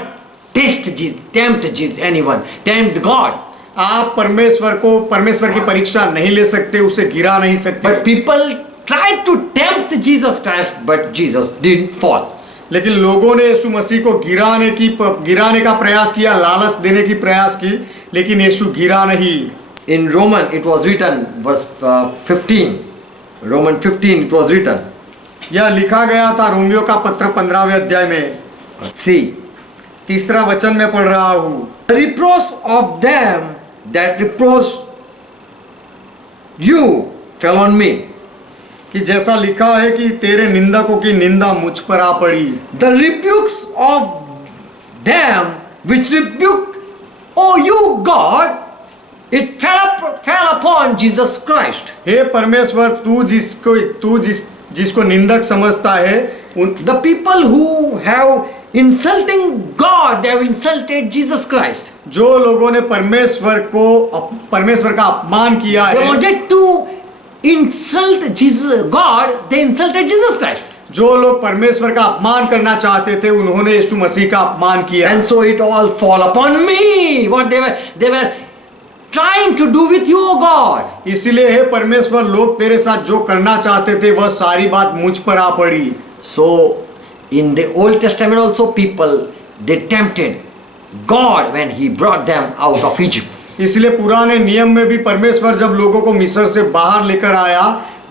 tempt Jesus, anyone. Tempt God. आप परमेश्वर की परीक्षा नहीं ले सकते, उसे गिरा नहीं सकते। But people tried to tempt Jesus Christ, but Jesus didn't fall. लेकिन लोगों ने यीशु मसीह को गिराने का प्रयास किया, लालच देने की प्रयास की, लेकिन यीशु गिरा नहीं। In Roman it was written, verse 15. Roman 15 it was written. यह लिखा गया था रोमियो का पत्र 15वें अध्याय में 3. 3रा वचन में पढ़ रहा हूँ। The reproach of them that reproached you fell on me. कि जैसा लिखा है कि तेरे निंदकों की निंदा मुझ पर आ पड़ी। The rebukes of them which rebuke, oh you God, it fell upon Jesus Christ. हे परमेश्वर, तू जिसको निंदक समझता है उन The people who have insulting God, they have insulted Jesus Christ. जो लोगों ने परमेश्वर का अपमान किया They है, wanted to insult Jesus, God, they insulted Jesus Christ. जो लोग परमेश्वर का अपमान करना चाहते थे उन्होंने यीशु मसीह का अपमान किया। And so it all fall upon me. What they were trying to do with you, O God. इसलिए हे परमेश्वर, लोग तेरे साथ जो करना चाहते थे वह सारी बात मुझ पर आ पड़ी। So in the Old Testament also people, they tempted God when he brought them out of Egypt. इसलिए पुराने नियम में भी परमेश्वर जब लोगों को मिस्र से बाहर लेकर आया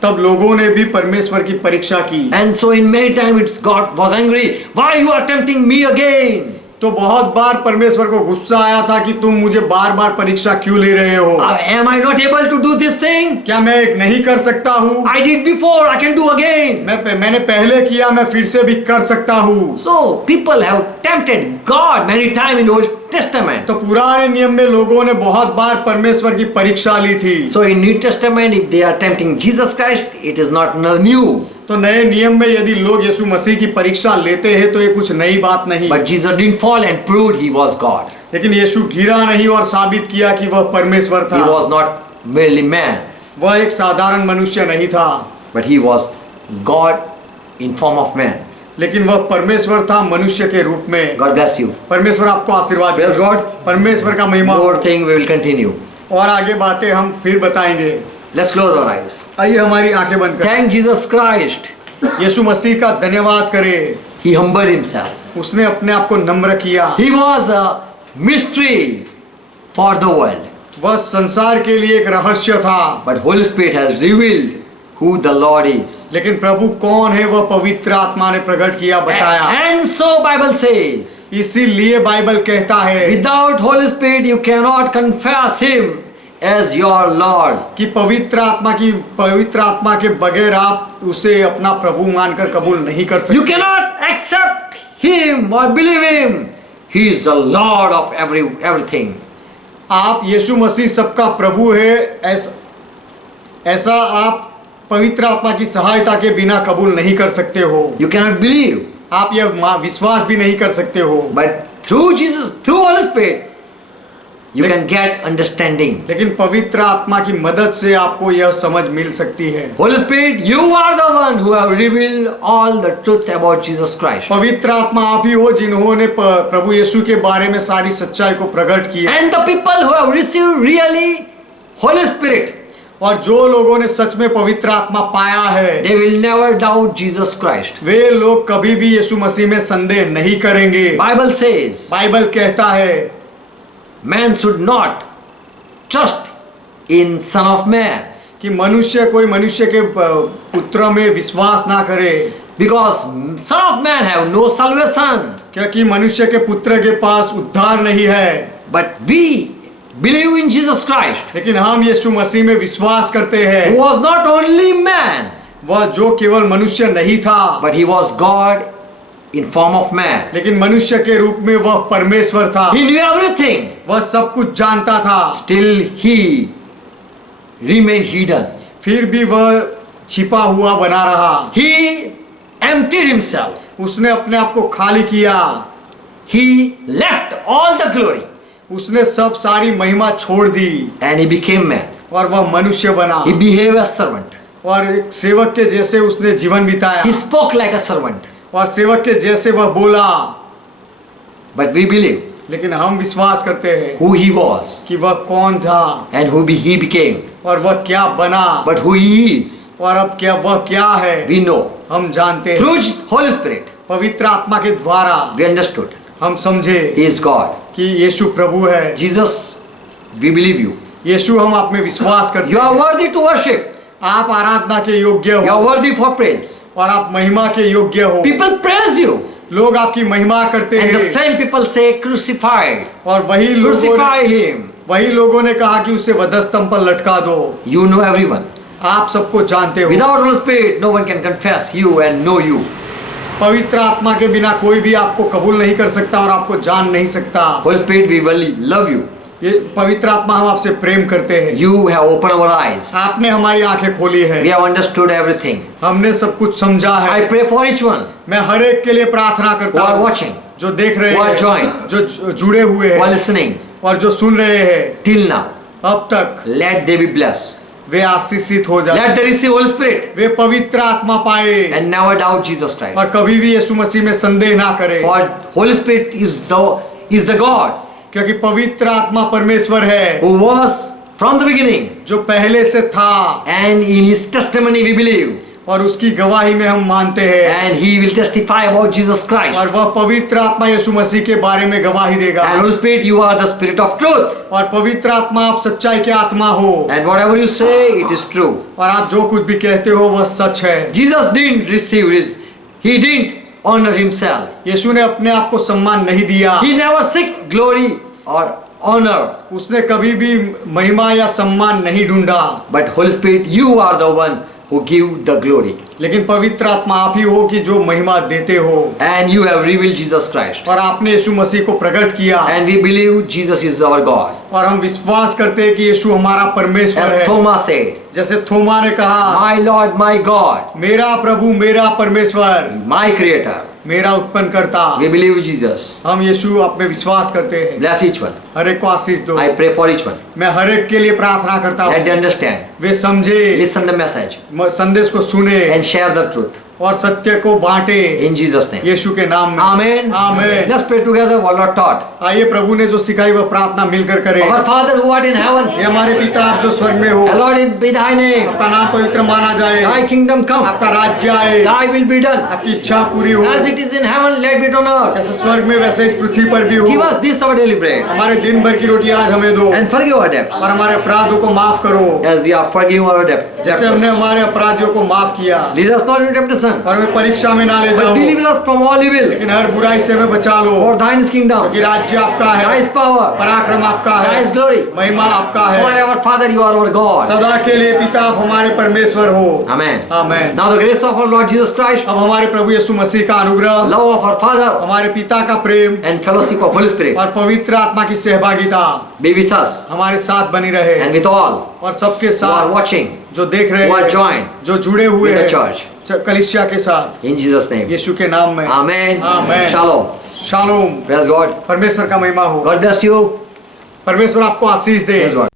तब लोगों ने भी परमेश्वर की परीक्षा की। And so in many times God was angry. Why you are tempting me again? तो बहुत बार परमेश्वर को गुस्सा आया था कि तुम मुझे बार बार परीक्षा क्यों ले रहे हो? Am I not able to do this thing? क्या मैं नहीं कर सकता हूँ? I did before, I can do again. मैंने पहले किया, मैं फिर से भी कर सकता हूँ। So people have tempted God many times in Old Testament. तो पुराने नियम में लोगों ने बहुत बार परमेश्वर की परीक्षा ली थी। So in New Testament, if they are tempting Jesus Christ, it is not new. तो नए नियम में यदि लोग यीशु मसीह की परीक्षा लेते हैं तो ये कुछ नई बात नहीं। But Jesus didn't fall and proved he was God. लेकिन यीशु गिरा नहीं और साबित किया कि वह परमेश्वर था। He was not merely man, वह एक साधारण मनुष्य नहीं था, but he was God in form of man. लेकिन वह परमेश्वर था मनुष्य के रूप में। God bless you. परमेश्वर आपको आशीर्वाद Praise दे। God. परमेश्वर का महिमा। More thing we will continue. और आगे बातें हम फिर बताएंगे। Let's close our eyes. आइए हमारी आंखें बंद करें। Thank Jesus Christ. यीशु मसीह का धन्यवाद करें। He humbled himself. उसने अपने आप को नम्र किया। He was a mystery for the world. वह संसार के लिए एक रहस्य था। But Holy Spirit has revealed who the Lord is. लेकिन प्रभु कौन है वह पवित्र आत्मा ने प्रकट किया, बताया। And so Bible says, इसीलिए बाइबल कहता है without Holy Spirit you cannot confess him as your Lord. कि पवित्र आत्मा के बगैर आप उसे अपना प्रभु मानकर कबूल नहीं कर सकते। You cannot accept him or believe him. He is the Lord of everything. आप यीशु मसीह सबका प्रभु है, ऐसा आप पवित्र आत्मा की सहायता के बिना कबूल नहीं कर सकते हो। You cannot believe. आप यह विश्वास भी नहीं कर सकते हो। But through Jesus, through Holy Spirit, you can get understanding. लेकिन पवित्र आत्मा की मदद से आपको यह समझ मिल सकती है। Holy Spirit, you are the one who have revealed all the truth about Jesus Christ. पवित्र आत्मा आप ही हो जिन्होंने प्रभु यीशु के बारे में सारी सच्चाई को प्रकट किया। And the people who have received really Holy Spirit, और जो लोगों ने सच में पवित्र आत्मा पाया है, they will never doubt Jesus Christ. वे लोग कभी भी यीशु मसीह में संदेह नहीं करेंगे। Bible says, बाइबल कहता है man should not trust in Son of Man, कि कोई मनुष्य के पुत्र में विश्वास ना करे, because Son of Man have no salvation. क्योंकि मनुष्य के पुत्र के पास उद्धार नहीं है। But we believe in Jesus Christ, लेकिन हम यीशु मसीह में विश्वास करते हैं। who was not only man, वह जो केवल मनुष्य नहीं था, but he was God in form of man. लेकिन मनुष्य के रूप में वह परमेश्वर था। He knew everything. वह सब कुछ जानता था। Still he remained hidden. फिर भी वह छिपा हुआ बना रहा। He emptied himself. उसने अपने आप को खाली किया। He left all the glory. उसने सब सारी महिमा छोड़ दी And he became man. और वह मनुष्य बना। He behaved as servant. और एक सेवक के जैसे उसने जीवन बिताया। He spoke like a servant. और सेवक के जैसे वह बोला। But we believe लेकिन हम विश्वास करते हैं who he was कि वह कौन था and who he became. और वह क्या बना। But who he is, और अब वह क्या है we know. हम जानते हैं। Through Holy Spirit, पवित्र आत्मा के द्वारा we understood हम समझे he is God. कि यीशु प्रभु है। Jesus, we believe you. यीशु हम आप में विश्वास करते You are हैं। worthy to worship. आप आराधना के योग्य You हो are worthy for praise. और आप महिमा के योग्य हो। People praise you. लोग आपकी महिमा करते And the हैं same people say, crucify. और Crucify him. वही लोगों ने कहा कि उसे वधस्तंभ पर लटका दो। You know everyone. आप सबको जानते हो। Without Holy Spirit, no one can confess you and know you. पवित्र आत्मा के बिना कोई भी आपको कबूल नहीं कर सकता और आपको जान नहीं सकता। Holy Spirit, we really love you. ये पवित्र आत्मा हम आपसे प्रेम करते हैं। You have opened our eyes. आपने हमारी आंखें खोली है। We have understood everything. हमने सब कुछ समझा I है। pray for each one मैं हर एक के लिए प्रार्थना who करता are हूँ watching, जो देख रहे who are हैं, joined, जो जुड़े हुए who are हैं listening. और जो सुन रहे हैं Till now, अब तक, let they be blessed. वे आशीषित हो जाए, Let they receive Holy Spirit वे पवित्र आत्मा पाए and never doubt Jesus Christ. और कभी भी यीशु मसीह में संदेह ना करे, For Holy Spirit is the God क्योंकि पवित्र आत्मा परमेश्वर है who was from the beginning, जो पहले से था and in His testimony we believe, और उसकी गवाही में हम मानते हैं and He will testify about Jesus Christ. और वह पवित्र आत्मा यीशु मसीह के बारे में गवाही देगा। And Holy Spirit, you are the Spirit of truth, और पवित्र आत्मा आप सच्चाई के आत्मा हो and whatever you say, it is true. और आप जो कुछ भी कहते हो वह सच है। Jesus didn't receive He didn't honor Himself. यीशु ने अपने आप को सम्मान नहीं दिया, He never seek glory or honor. उसने कभी भी महिमा या सम्मान नहीं ढूंढा, But Holy Spirit, you are the one who give the glory. लेकिन पवित्र आत्मा आप ही हो कि जो महिमा देते हो And you have revealed Jesus Christ. और आपने यीशु मसीह को प्रकट किया And we believe Jesus is our God. और हम विश्वास करते हैं कि यीशु हमारा परमेश्वर As है। Thomas said, जैसे थोमा ने कहा, my Lord, my God, मेरा प्रभु, मेरा परमेश्वर, my Creator. मेरा उत्पन्न करता। We believe Jesus. हम यीशु आप में विश्वास करते हैं। Bless each one. हर एक को आशीष दो। I pray for each one. मैं हर एक के लिए प्रार्थना करता Let हूँ, them understand. वे समझे, Listen the message संदेश को सुने and share the truth. और सत्य को बांटे In Jesus' name. यीशु के नाम में। Amen. आमीन। Let's pray together what Lord taught. आइए प्रभु ने जो सिखाई वह प्रार्थना मिलकर करें। Our Father who art in heaven, ये हमारे पिता आप जो स्वर्ग में हो, hallowed be thy name. आपका नाम पवित्र माना जाए, Thy kingdom come. आपका राज्य आए, Thy will be done. आपकी इच्छा पूरी हो, As it is in heaven, let it be on earth. जैसे स्वर्ग में वैसे इस पृथ्वी पर भी Give हो। us this our daily bread. हमारे दिन भर की रोटी आज हमें दो And forgive our debts. और हमारे अपराधों को माफ करो As we are forgiving our debts. जैसे हमने हमारे अपराधियों को माफ किया Lead us not into temptation, और हमें परीक्षा में ना ले but जाओ, deliver us from all evil. लेकिन हर बुराई से हमें बचा लो, For thine is kingdom, क्योंकि राज्य आपका thy है, is power, पराक्रम आपका thy है, is glory. महिमा आपका है। Forever, Father, you are our God. सदा के लिए पिता आप हमारे परमेश्वर हो। Amen. Amen. Now the grace of our Lord Jesus Christ, अब हमारे प्रभु यीशु मसीह का अनुग्रह, love of our Father, हमारे पिता का प्रेम and fellowship of Holy Spirit और पवित्र आत्मा की सहभागिता be with us हमारे साथ बनी रहे and with all और सबके who are साथ watching, जो देख रहे who are हैं, joined जो जुड़े हुए with the हैं church. कलीसिया के साथ In Jesus' name. यीशु के नाम में। Amen. Amen. Shalom. Shalom. Praise God. परमेश्वर का महिमा हो। God bless you. परमेश्वर आपको आशीष दे। Praise God.